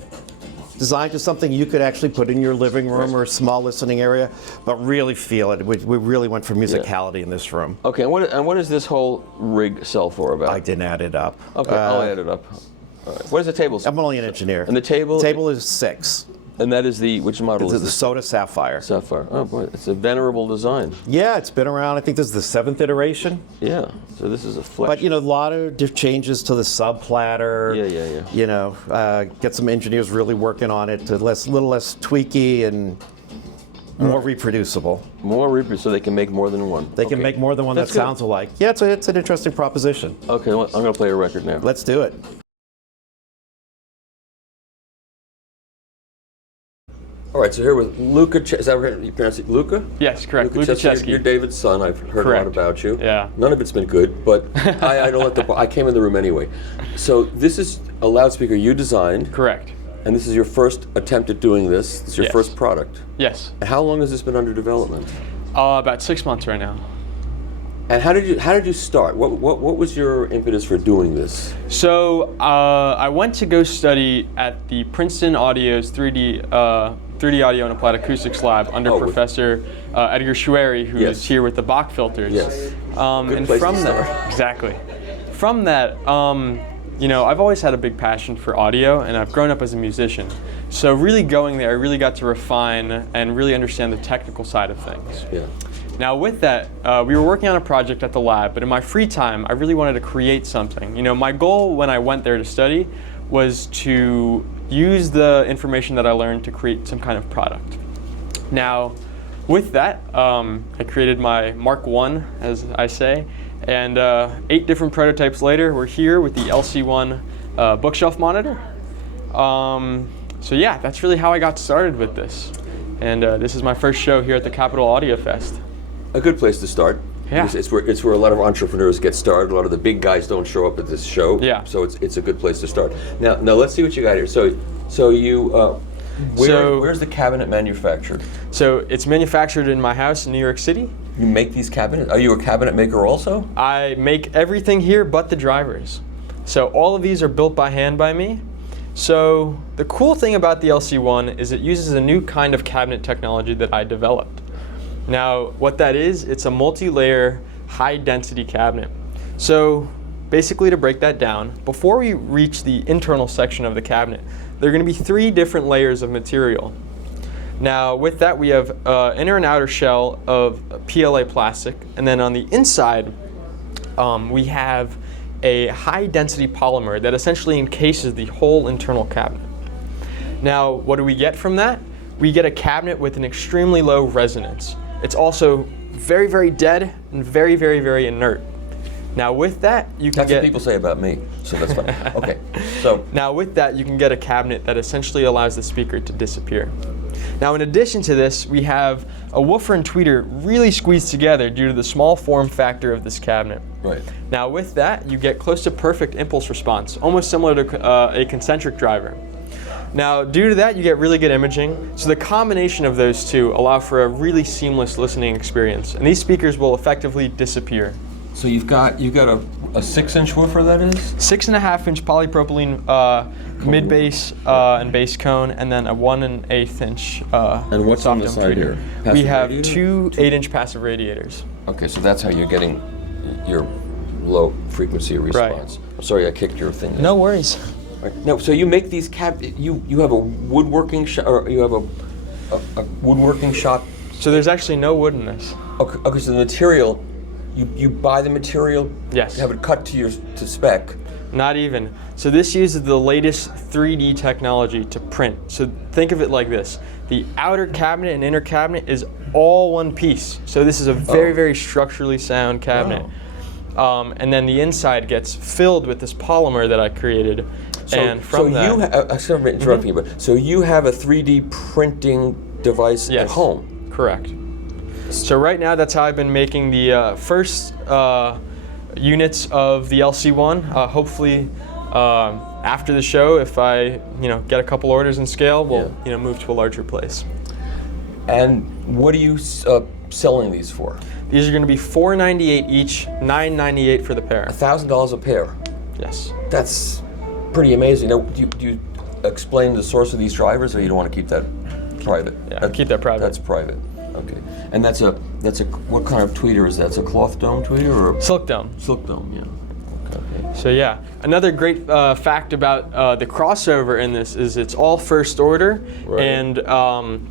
designed to something you could actually put in your living room or a small listening area, but really feel it. We really went for musicality in this room. Okay, and what does this whole rig sell for about? I didn't add it up. Okay, I'll add it up. All right. What is the table? I'm only an engineer. And the table? The table is 6. And that is which model is the SOTA Sapphire. Sapphire. Oh boy, it's a venerable design. Yeah, it's been around. I think this is the 7th iteration. Yeah, so this is a flex. But a lot of changes to the sub platter. Yeah. Get some engineers really working on it to a little less tweaky and more reproducible. So they can make more than one. They can make more than one that sounds alike. Yeah, it's an interesting proposition. Okay, I'm going to play a record now. Let's do it. All right, so here with Lucca. Is that right? You pronounce it Lucca? Yes, correct. Lucca Chesky. You're David's son. I've heard a lot about you. Yeah. None of it's been good, but I don't let I came in the room anyway. So this is a loudspeaker you designed. Correct. And this is your first attempt at doing this. This is your first product. Yes. How long has this been under development? About 6 months right now. And how did you start? What was your impetus for doing this? So I went to go study at the Princeton Audio's 3D Audio and Applied Acoustics Lab under Professor Edgar Schueri, who is here with the Bach filters. Yes. And from that, exactly. From that, I've always had a big passion for audio, and I've grown up as a musician. So really going there, I really got to refine and really understand the technical side of things. Yeah. Now with that, we were working on a project at the lab, but in my free time, I really wanted to create something. My goal when I went there to study was to use the information that I learned to create some kind of product. Now, with that, I created my Mark I, as I say, and 8 different prototypes later, we're here with the LC1 bookshelf monitor. So yeah, that's really how I got started with this. And this is my first show here at the Capitol Audio Fest. A good place to start. Yeah. It's where a lot of entrepreneurs get started. A lot of the big guys don't show up at this show. Yeah. So it's a good place to start. Now let's see what you got here. So you where's the cabinet manufactured? So it's manufactured in my house in New York City. You make these cabinets? Are you a cabinet maker also? I make everything here but the drivers. So all of these are built by hand by me. So the cool thing about the LC1 is it uses a new kind of cabinet technology that I developed. Now, what that is, it's a multi-layer, high-density cabinet. So basically, to break that down, before we reach the internal section of the cabinet, there are going to be 3 different layers of material. Now with that we have inner and outer shell of PLA plastic, and then on the inside we have a high density polymer that essentially encases the whole internal cabinet. Now what do we get from that? We get a cabinet with an extremely low resonance. It's also very, very dead and very, very, very inert. Now with that, you can That's what people say about me, so that's fine. Okay, so. Now with that, you can get a cabinet that essentially allows the speaker to disappear. Now in addition to this, we have a woofer and tweeter really squeezed together due to the small form factor of this cabinet. Right. Now with that, you get close to perfect impulse response, almost similar to a concentric driver. Now, due to that, you get really good imaging. So the combination of those two allow for a really seamless listening experience, and these speakers will effectively disappear. So you've got a 6-inch woofer, that is? 6.5-inch polypropylene mid bass and bass cone, and then a 1 1/8 inch. And what's on the side here? We have two 8-inch passive radiators. Okay, so that's how you're getting your low frequency response. Right. I'm sorry, I kicked your thing. No worries. Right. No, so you make these you have a woodworking shop, or you have a woodworking shop. So there's actually no wood in this. Okay, so the material, you buy the material. Yes. You have it cut to spec. Not even. So this uses the latest 3D technology to print. So think of it like this: the outer cabinet and inner cabinet is all one piece. So this is a very, very structurally sound cabinet. Wow. And then the inside gets filled with this polymer that I created. So, and from that, I'm sorry for interrupting you, but so you have a 3D printing device at home? Correct. So right now, that's how I've been making the first units of the LC1. Hopefully, after the show, if I get a couple orders in scale, we'll move to a larger place. And what are you selling these for? These are going to be $498 each, $998 for the pair. $1,000 a pair. Yes. That's pretty amazing. Now, do you explain the source of these drivers, or you don't want to keep that private? Yeah, keep that private. That's private. Okay. And that's a what kind of tweeter is that? It's a cloth dome tweeter or silk dome? Silk dome, yeah. Okay. So yeah, another great fact about the crossover in this is it's all first order, right. And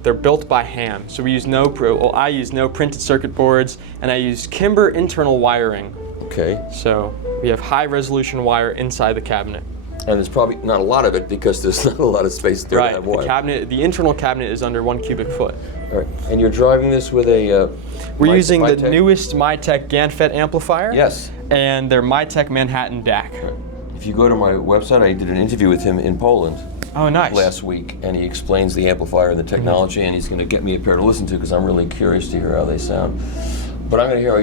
they're built by hand. So we use I use no printed circuit boards, and I use Kimber internal wiring. Okay. So we have high resolution wire inside the cabinet. And there's probably not a lot of it because there's not a lot of space there to have wire. The internal cabinet is under 1 cubic foot. All right. And you're driving this with a We're using the newest Mytek GaNFET amplifier. Yes. And their Mytek Manhattan DAC. If you go to my website, I did an interview with him in Poland. Oh, nice. Last week, and he explains the amplifier and the technology, and he's going to get me a pair to listen to because I'm really curious to hear how they sound. But I'm going to hear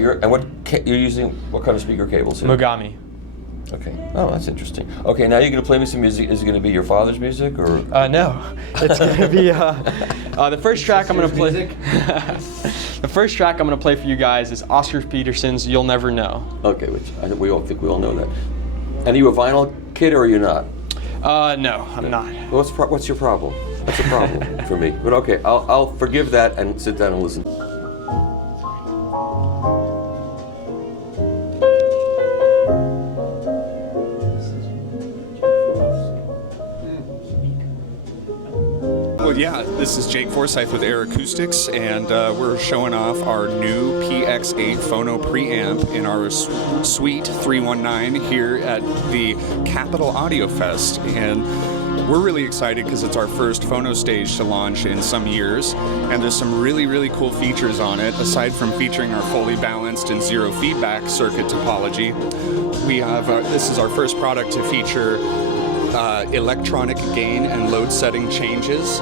you're using. What kind of speaker cables here? Mogami. Okay. Oh, that's interesting. Okay, now you're going to play me some music. Is it going to be your father's music, or? No, it's going to be the first track I'm going to play. The first track I'm going to play for you guys is Oscar Peterson's "You'll Never Know." Okay, which I think we all know that. And are you a vinyl kid, or are you not? No, I'm not. What's your problem? That's a problem for me. But okay, I'll forgive that and sit down and listen. Well, yeah, this is Jake Forsyth with Air Acoustics, and we're showing off our new PX8 phono preamp in our Suite 319 here at the Capital Audio Fest. And we're really excited because it's our first phono stage to launch in some years, and there's some really, really cool features on it. Aside from featuring our fully balanced and zero feedback circuit topology, we have this is our first product to feature electronic gain and load setting changes,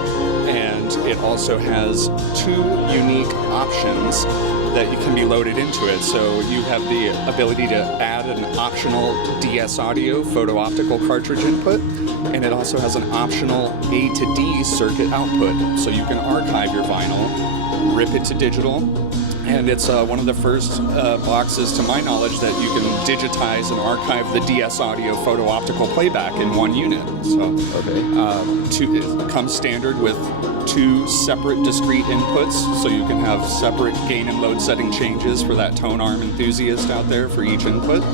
and it also has 2 unique options that can be loaded into it. So you have the ability to add an optional DS audio photo optical cartridge input, and it also has an optional A to D circuit output, so you can archive your vinyl, rip it to digital. And it's one of the first boxes, to my knowledge, that you can digitize and archive the DS audio photo optical playback in one unit. So it comes standard with 2 separate discrete inputs, so you can have separate gain and load setting changes for that tone arm enthusiast out there for each input.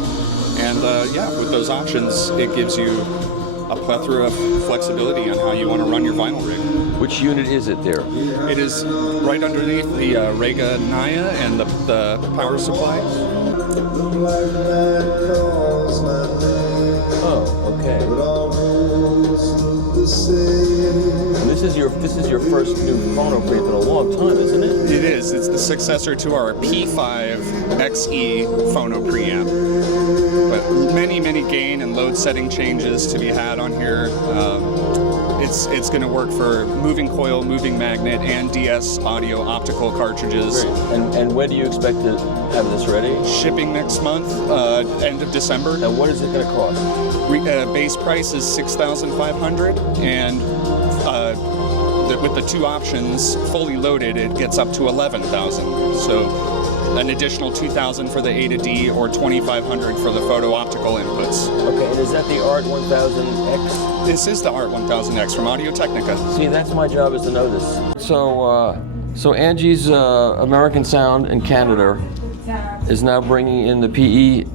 And yeah, with those options, it gives you a plethora of flexibility on how you want to run your vinyl rig. Which unit is it there? It is right underneath the Rega Naya and the power supply. Oh, okay. This is your first new phono preamp in a long time, isn't it? It is. It's the successor to our P5 XE phono preamp. But many gain and load setting changes to be had on here. It's going to work for moving coil, moving magnet, and DS audio optical cartridges. Great. And when do you expect to have this ready? Shipping next month, end of December. And what is it going to cost? Base price is $6,500, and with the two options fully loaded, it gets up to $11,000. So an additional $2,000 for the A to D or $2,500 for the photo optical inputs. Okay, and is that the ART 1000X? This is the ART 1000X from Audio Technica. See, that's my job, is to know this. So Angie's American Sound in Canada is now bringing in the PE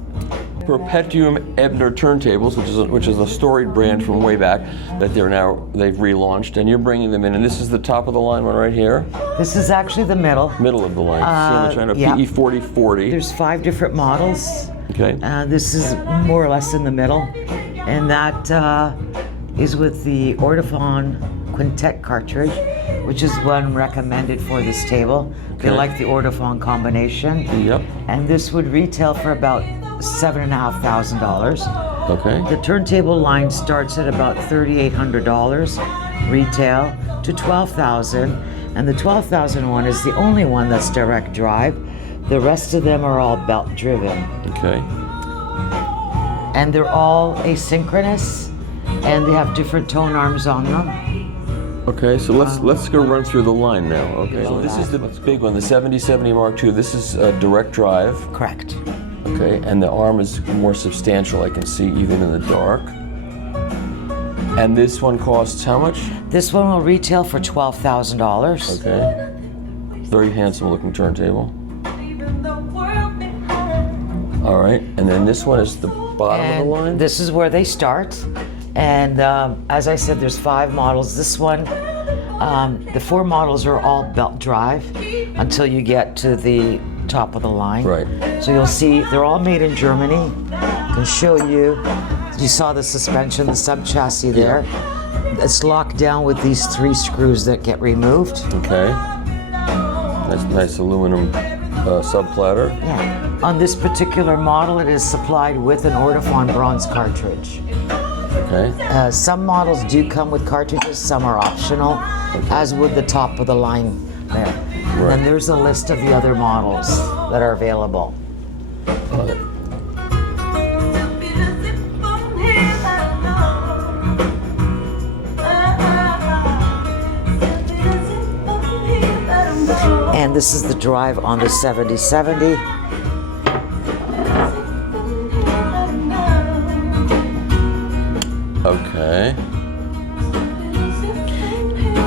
Perpetuum Ebner turntables, which is a storied brand from way back that they've relaunched, and you're bringing them in. And this is the top of the line one right here. This is actually the middle. Middle of the line. See how much yeah. PE 4040. There's 5 different models. Okay. This is more or less in the middle, and that is with the Ortophon Quintet cartridge, which is one recommended for this table. Okay. They like the Ortophon combination. Yep. And this would retail for about $7,500. Okay. The turntable line starts at about $3,800 retail to $12,000, and the $12,000 one is the only one that's direct drive. The rest of them are all belt driven. Okay. And they're all asynchronous, and they have different tone arms on them. Okay, so let's go run through the line now. Okay, so this is the big one, the 7070 Mark II. This is direct drive. Correct. Okay, and the arm is more substantial, I can see even in the dark. And this one costs how much? This one will retail for $12,000. Okay. Very handsome looking turntable. All right, and then this one is the bottom of the line? This is where they start. And as I said, there's 5 models. This one, the 4 models are all belt drive until you get to the top of the line. Right. So you'll see they're all made in Germany. I can show you. You saw the suspension, the sub chassis there. Yeah. It's locked down with these 3 screws that get removed. Okay. Nice aluminum sub platter. Yeah. On this particular model, it is supplied with an Ortophon bronze cartridge. Okay. Some models do come with cartridges, some are optional, as would the top of the line there. Right. And then there's a list of the other models that are available. Got it. And this is the drive on the 7070. Okay.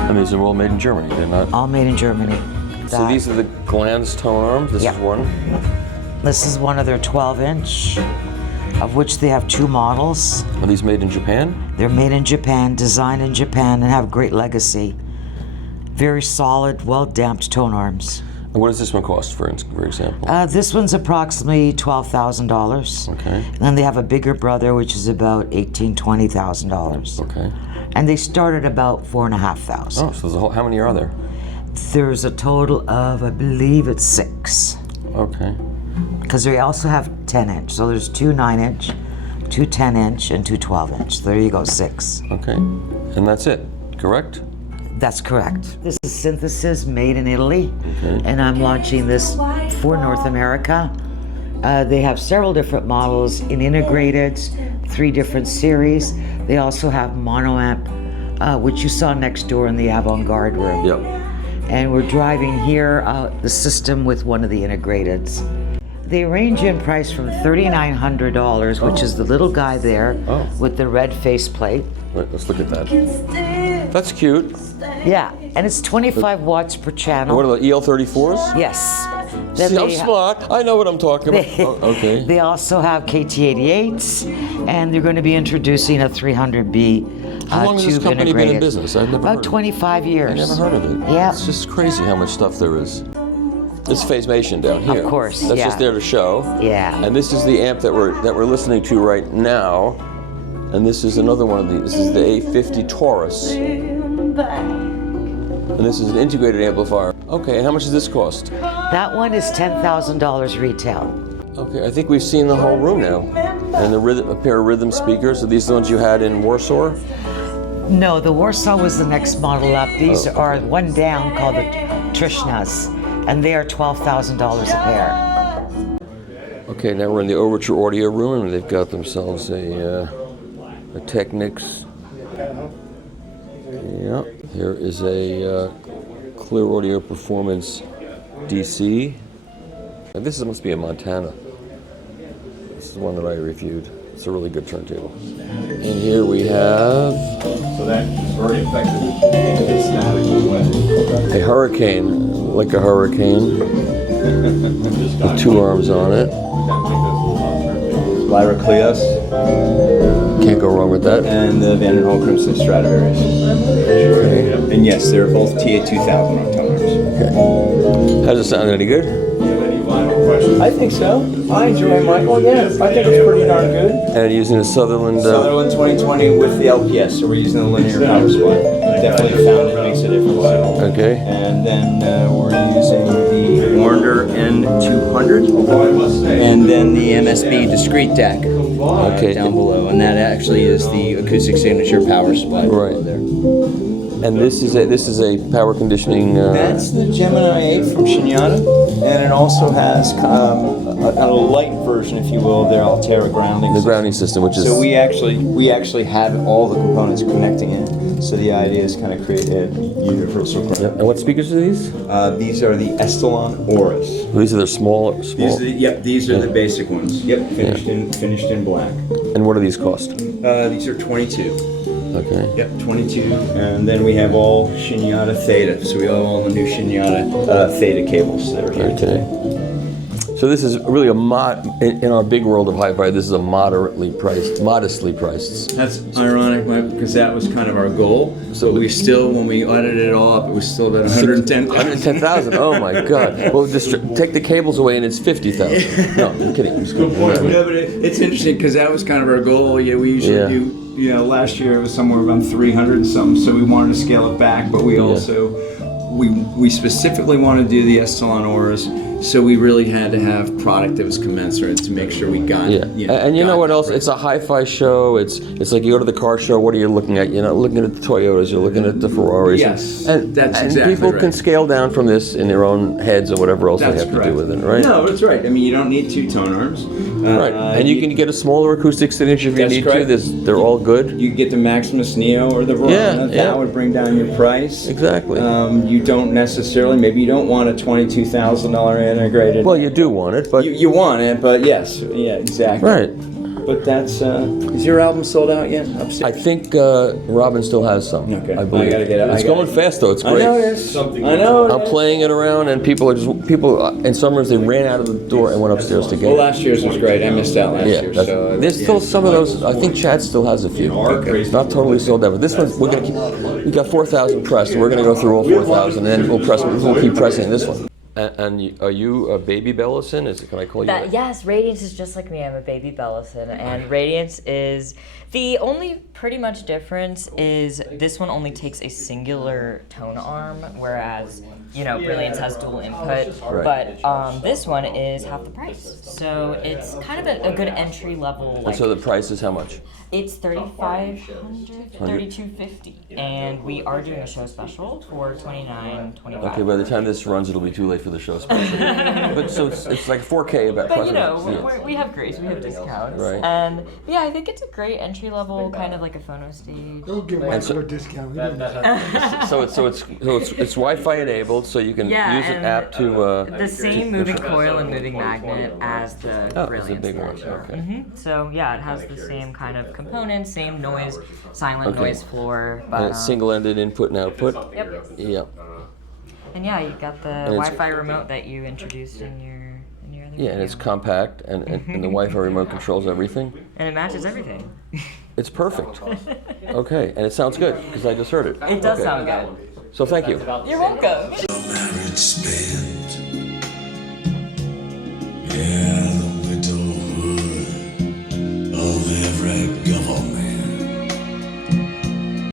And these are all made in Germany, they're not? All made in Germany. So these are the Glanz tone arms? This is one? This is one of their 12-inch, of which they have 2 models. Are these made in Japan? They're made in Japan, designed in Japan, and have great legacy. Very solid, well-damped tone arms. And what does this one cost, for example? This one's approximately $12,000. Okay. And then they have a bigger brother, which is about $18,000, $20,000. Okay. And they start at about $4,500. Oh, so there's how many are there? There's a total of, I believe it's 6. Okay. Because they also have 10-inch. So there's 2 9-inch, 2 10-inch, and 2 12-inch. There you go, 6. Okay. And that's it, correct? That's correct. This is Synthesis made in Italy, okay. And I'm launching this for North America. They have several different models in integrated, 3 different series. They also have mono amp, which you saw next door in the avant-garde room. Yep. And we're driving here the system with one of the integrateds. They range in price from $3,900, which is the little guy there with the red faceplate. Right, let's look at that. That's cute. Yeah, and it's 25 watts per channel. What are the EL34s? Yes. Then See, I'm they- smart. I know what I'm talking about. Oh, okay. They also have KT88s, and they're going to be introducing a 300B How long has this tube company been in integrated. business? I've never About heard of it. 25 years. I never heard of it. Yeah. It's just crazy how much stuff there is. This Phasmation down here. Of course, That's yeah. just there to show. Yeah. And this is the amp that we're listening to right now. And this is another one of these. This is the A50 Taurus. And this is an integrated amplifier. Okay, and how much does this cost? That one is $10,000 retail. Okay, I think we've seen the whole room now. And a pair of rhythm speakers. Are these the ones you had in Warsaw? No, the Warsaw was the next model up. These are one down called the Trishnas, and they are $12,000 a pair. Okay, now we're in the Overture Audio room, and they've got themselves a Technics. Yeah, here is a Clear Audio Performance DC. And this must be a Montana. This is one that I reviewed. It's a really good turntable. And here we have So that is very effective in the static as well. a Hurricane, like a Hurricane, with two arms on it. Lyra Cleos. Can't go wrong with that. And the Van den Hol Crimson Stradivarius. Okay. And yes, they're both TA2000 on tonearms. Okay. How's it sound? Any good? I think so. I enjoy Michael. Yeah, I think it's pretty darn good. And using a Sutherland. Sutherland 2020 with the LPS, so we're using the linear power supply. Definitely found it makes a difference. Okay. And then we're using the Warner N200, and then the MSB discrete DAC down below, and that actually is the Acoustic Signature power supply. Right there. And this is a power conditioning. That's the Gemini 8 from Shinyata, and it also has a light version, if you will, of their Altera grounding. The grounding system, which is. So we actually have all the components connecting in. So the idea is kind of create a universal. Yep. And what speakers are these? These are the Estelon Auris. These are their small. These are the basic ones. Yep, finished in black. And what do these cost? These are 22. Okay. Yep, 22. And then we have all Shinyata Theta. So we have all the new Shinyata Theta cables that are here today. So this is really in our big world of hi-fi, this is a modestly priced. That's ironic, because that was kind of our goal. So we still, when we added it all up, it was still about 110,000. 110,000. Oh my God. Well, just take the cables away and it's 50,000. No, I'm kidding. I'm just Good point. No, but it's interesting because that was kind of our goal. Yeah, we usually do. You know, last year it was somewhere around 300 and something. So we wanted to scale it back, but we also we specifically want to do the Estelon Auris. So we really had to have product that was commensurate to make sure we got. And you know what else? It's a hi-fi show. It's like you go to the car show. What are you looking at? You're not looking at the Toyotas. You're looking at the Ferraris. Yes, and that's and exactly people right. can scale down from this in their own heads or whatever else they have to do with it, right? No, that's right. I mean, you don't need two tone arms. Right, and you can get a smaller acoustic signature if you need to. They're all good. You can get the Maximus Neo or the Verona. That would bring down your price. Exactly. You don't necessarily. Maybe you don't want a $22,000 integrated. Well, you do want it, but you want it, but yes, yeah, exactly. Right. But that's is your album sold out yet? Upstairs? I think Robin still has some. Okay. I believe. I gotta get it. It's going fast though. It's great. I know it is. I know. I'm playing it around, and people in some rooms they ran out of the door and went upstairs to get Well, it. last year's was great. I missed out last year. So there's still some of those. I think Chad still has a few. Okay. Not totally sold out, but this one we're gonna keep. We got 4,000 pressed, and we're gonna go through all 4,000, and then we'll keep pressing this one. And are you a baby Bellison? Can I call you? Yes, Radiance is just like me. I'm a baby Bellison, and Radiance is the only pretty much difference is this one only takes a singular tone arm, whereas Brilliance has dual input. Right. But this one is half the price, so it's kind of a good entry level. And so the price is how much? It's $3,500, $3,250, and we are doing a show special for $29.25. Okay, by the time this runs, it'll be too late for the show special. But so it's like 4K about. But we have grace, we have discounts, Right. and yeah, I think it's a great entry level, kind of like a phono stage. Don't give Michael a discount. So it's Wi-Fi enabled, so you can use an app to. The same moving coil and moving magnet as the Brilliance. It's a big one. Okay. So yeah, it has the same kind of components, same noise, silent noise floor. And it's single-ended input and output. Yep. Yep. And yeah, you got the Wi-Fi remote that you introduced in your other video. And it's compact, and the Wi-Fi remote controls everything. And it matches everything. It's perfect. Okay, and it sounds good because I just heard it. It does sound good. So thank you. You're welcome.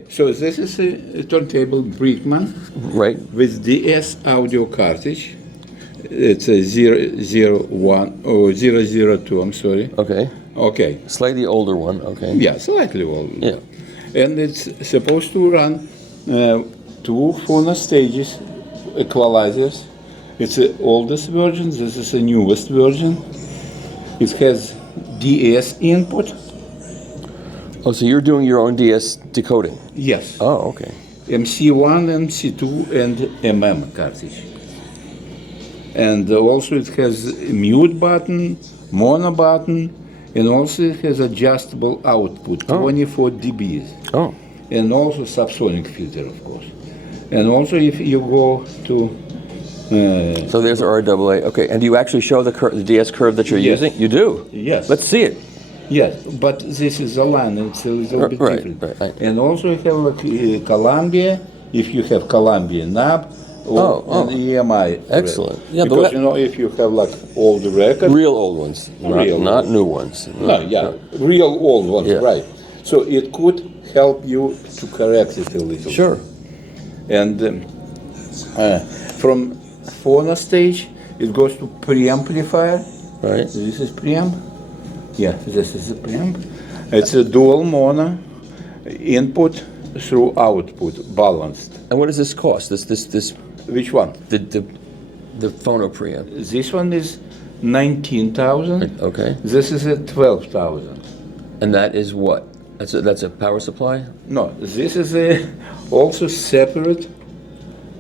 So this is a turntable Brickman, right, with DS audio cartridge. It's a 001 or 002. I'm sorry. Okay. Okay. Slightly older one. Okay. Yeah, slightly older. Yeah. And it's supposed to run 2 phono stages, equalizers. It's the oldest version. This is the newest version. It has DS input. Oh, so you're doing your own DS decoding? Yes. Oh, okay. MC1, MC2, and MM cartridge. And also it has a mute button, mono button, and also it has adjustable output, 24 dBs. Oh. And also subsonic filter, of course. And also if you go to... so there's RAA. Okay, and do you actually show the DS curve that you're using? You do? Yes. Let's see it. Yes, but this is a line, it's a little bit different. Right. And also you have like Columbia, if you have Columbia knob, and EMI. Excellent. Yeah, because you know, if you have like old records. Real old ones, not new ones. Real old ones, right. So it could help you to correct it a little. Sure. And from phono stage, it goes to preamplifier. Right. This is preamp. Yeah, this is the preamp. It's a dual mono input through output, balanced. And what does this cost? This Which one? The phono preamp. This one is 19,000. Okay. This is a 12,000. And that is what? That's a power supply? No, this is a also separate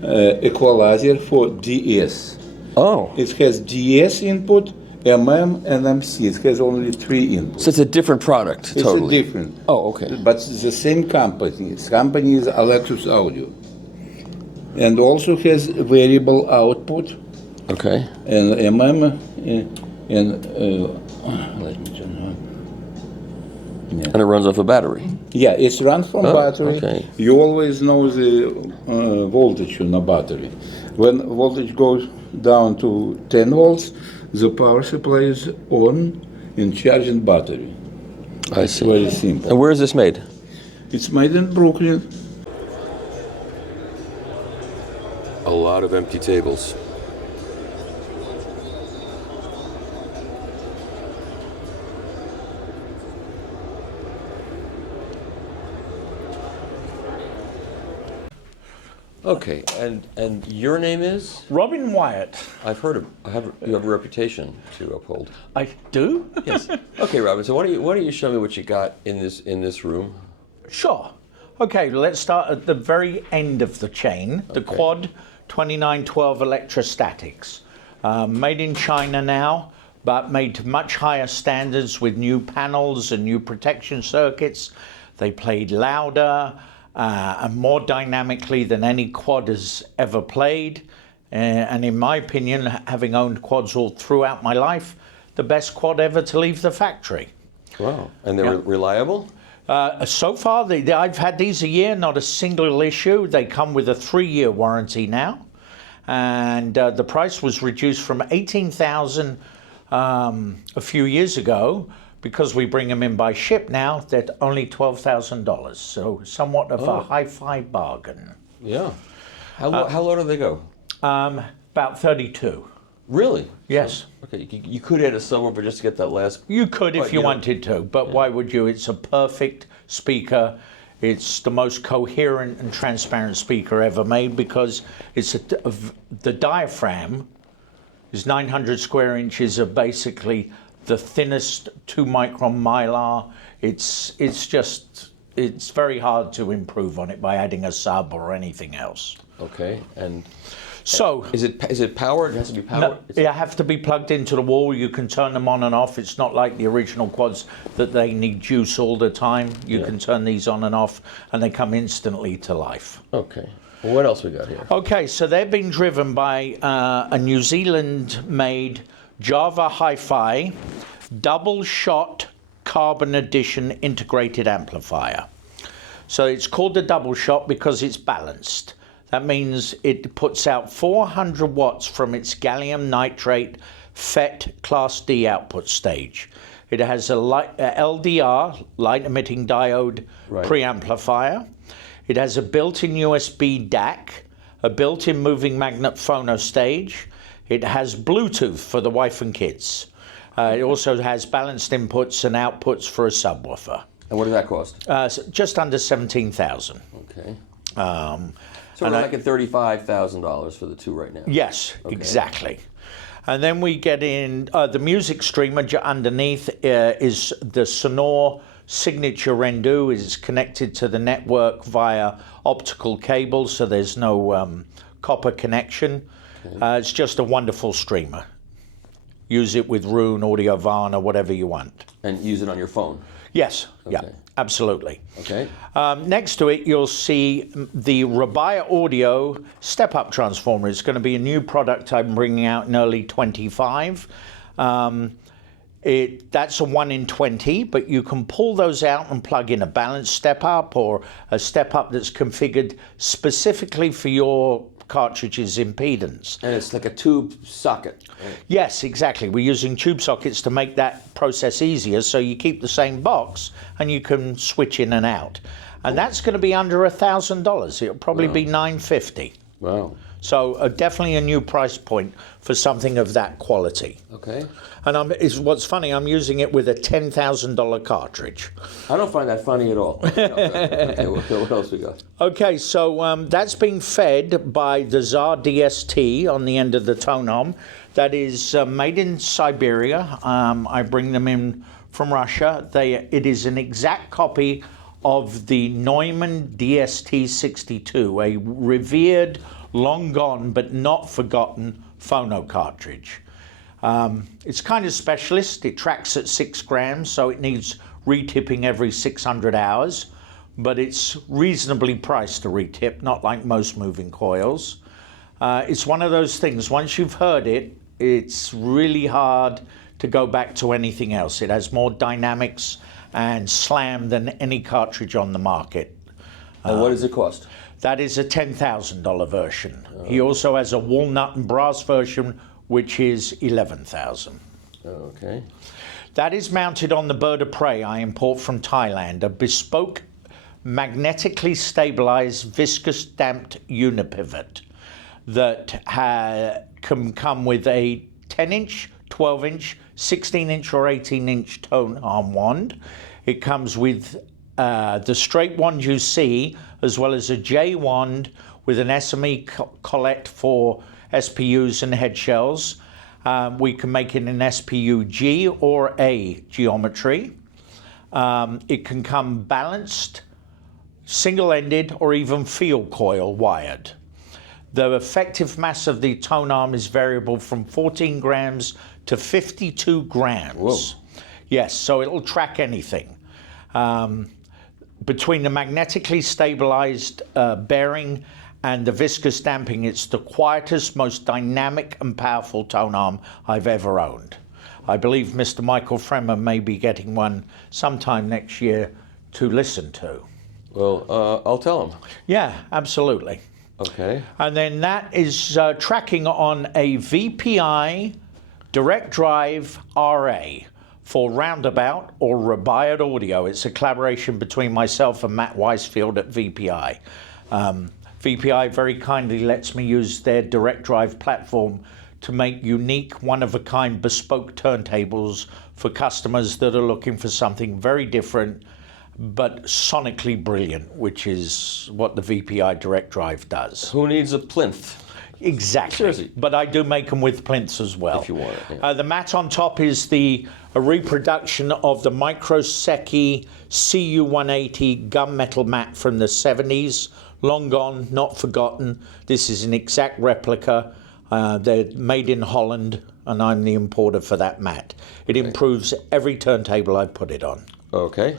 equalizer for DS. Oh. It has DS input, MM, and MC. It has only 3 inputs. So it's a different product, totally. It's a different. Oh, okay. But it's the same company. Its company is Electrus Audio. And also has variable output. Okay. And MM and let me turn on. Yeah. And it runs off a battery. Yeah, it's run from battery. Okay. You always know the voltage on a battery. When voltage goes down to 10 volts, the power supply is on and charging battery. I see. Very simple. And where is this made? It's made in Brooklyn. A lot of empty tables. Okay, and your name is? Robin Wyatt. I've heard of. You have a reputation to uphold. I do. Yes. Okay, Robin. So why don't you show me what you got in this room? Sure. Okay, let's start at the very end of the chain. The Quad 2912 electrostatics, made in China now, but made to much higher standards with new panels and new protection circuits. They played louder. And more dynamically than any quad has ever played. And in my opinion, having owned quads all throughout my life, the best quad ever to leave the factory. Wow, and they're reliable? So far, I've had these a year, not a single issue. They come with a 3-year warranty now. And the price was reduced from $18,000 a few years ago. Because we bring them in by ship now, they're only $12,000. So somewhat of a hi-fi bargain. Yeah. How low do they go? About 32. Really? Yes. So, okay, you could add a subwoofer just to get that last... You could if you wanted to, but why would you? It's a perfect speaker. It's the most coherent and transparent speaker ever made because it's the diaphragm is 900 square inches of basically the thinnest 2-micron mylar. It's very hard to improve on it by adding a sub or anything else. Okay, and so is it powered? It has to be powered. No, they have to be plugged into the wall. You can turn them on and off. It's not like the original quads that they need juice all the time. You can turn these on and off, and they come instantly to life. Okay. What else we got here? Okay, so they've been driven by a New Zealand-made Java Hi-Fi double-shot carbon edition integrated amplifier. So it's called the double shot because it's balanced. That means it puts out 400 watts from its gallium nitrate FET Class D output stage. It has a LDR, light emitting diode preamplifier. It has a built-in USB DAC, a built-in moving magnet phono stage. It has Bluetooth for the wife and kids. It also has balanced inputs and outputs for a subwoofer. And what does that cost? Just under 17,000. Okay. So we're like at $35,000 for the two right now. Yes, exactly. And then we get in the music streamer underneath is the Sonore Signature Rendu. Is connected to the network via optical cable, so there's no copper connection. It's just a wonderful streamer. Use it with Roon, Audiovan, or whatever you want. And use it on your phone? Yes, yeah, absolutely. Okay. Next to it, you'll see the Rega Audio step-up transformer. It's going to be a new product I'm bringing out in early 25. That's a 1 in 20, but you can pull those out and plug in a balanced step-up or a step-up that's configured specifically for your cartridge's impedance. And it's like a tube socket. Right? Yes, exactly. We're using tube sockets to make that process easier, so you keep the same box and you can switch in and out. And that's going to be under $1,000. It'll probably be $950. Wow. So definitely a new price point for something of that quality. Okay. And what's funny, I'm using it with a $10,000 cartridge. I don't find that funny at all. Okay, what else we got? Okay, so that's being fed by the Tsar DST on the end of the tonearm. That is made in Siberia. I bring them in from Russia. It is an exact copy of the Neumann DST-62, a revered, long gone but not forgotten phono cartridge. It's kind of specialist. It tracks at 6 grams, so it needs retipping every 600 hours, but it's reasonably priced to retip, not like most moving coils. It's one of those things, once you've heard it, it's really hard to go back to anything else. It has more dynamics and slam than any cartridge on the market. And what does it cost? That is a $10,000 version. He also has a walnut and brass version, which is $11,000. Okay. That is mounted on the bird of prey I import from Thailand, a bespoke, magnetically stabilized, viscous damped unipivot that can come with a 10-inch, 12-inch, 16-inch or 18-inch tone arm wand. It comes with the straight wand you see, as well as a J wand with an SME collet for SPUs and head shells. We can make it in SPU G or A geometry. It can come balanced, single-ended, or even field coil wired. The effective mass of the tone arm is variable from 14 grams to 52 grams. Whoa. Yes, so it'll track anything. Between the magnetically stabilized bearing and the viscous damping, it's the quietest, most dynamic and powerful tone arm I've ever owned. I believe Mr. Michael Fremer may be getting one sometime next year to listen to. Well, I'll tell him. Yeah, absolutely. Okay. And then that is tracking on a VPI direct drive RA for Roundabout or Rega Audio. It's a collaboration between myself and Matt Weisfield at VPI. VPI very kindly lets me use their direct drive platform to make unique, one-of-a-kind bespoke turntables for customers that are looking for something very different but sonically brilliant, which is what the VPI direct drive does. Who needs a plinth? Exactly. Seriously. But I do make them with plinths as well. If you want it, yeah. The mat on top is a reproduction of the Microsecchi CU180 gunmetal mat from the 70s. Long gone, not forgotten. This is an exact replica. They're made in Holland, and I'm the importer for that mat. It improves every turntable I put it on. Okay.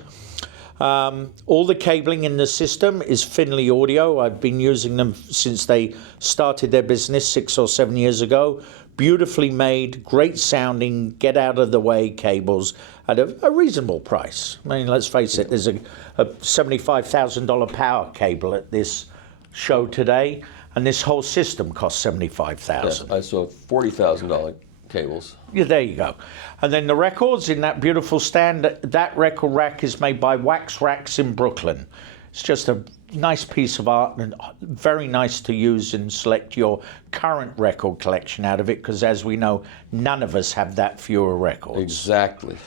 All the cabling in the system is Finley Audio. I've been using them since they started their business 6 or 7 years ago. Beautifully made, great sounding, get out of the way cables at a reasonable price. I mean, let's face it, there's a $75,000 power cable at this show today, and this whole system costs $75,000. Yes, I saw $40,000 cables. Yeah, there you go. And then the records in that beautiful stand, that record rack is made by Wax Racks in Brooklyn. It's just a nice piece of art and very nice to use and select your current record collection out of it, because as we know, none of us have that fewer records. Exactly.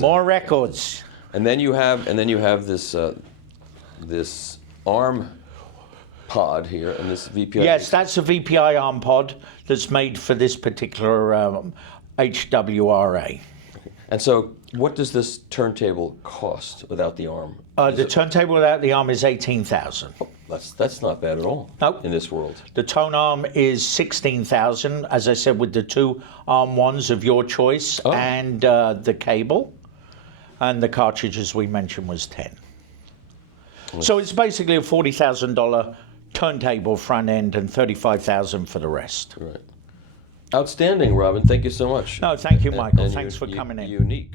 More records. And then you have this this ARM pod here and this VPI. Yes, that's a VPI ARM pod that's made for this particular HWRA. And so, what does this turntable cost without the ARM? The turntable without the ARM is $18,000. Oh, that's not bad at all. Nope. In this world. The tone arm is $16,000, as I said, with the 2 ARM ones of your choice, and the cable, and the cartridge, as we mentioned, was $10,000. So it's basically a $40,000 turntable front end and $35,000 for the rest. Right. Outstanding, Robin. Thank you so much. No, thank you, Michael. Thanks for coming in. Unique.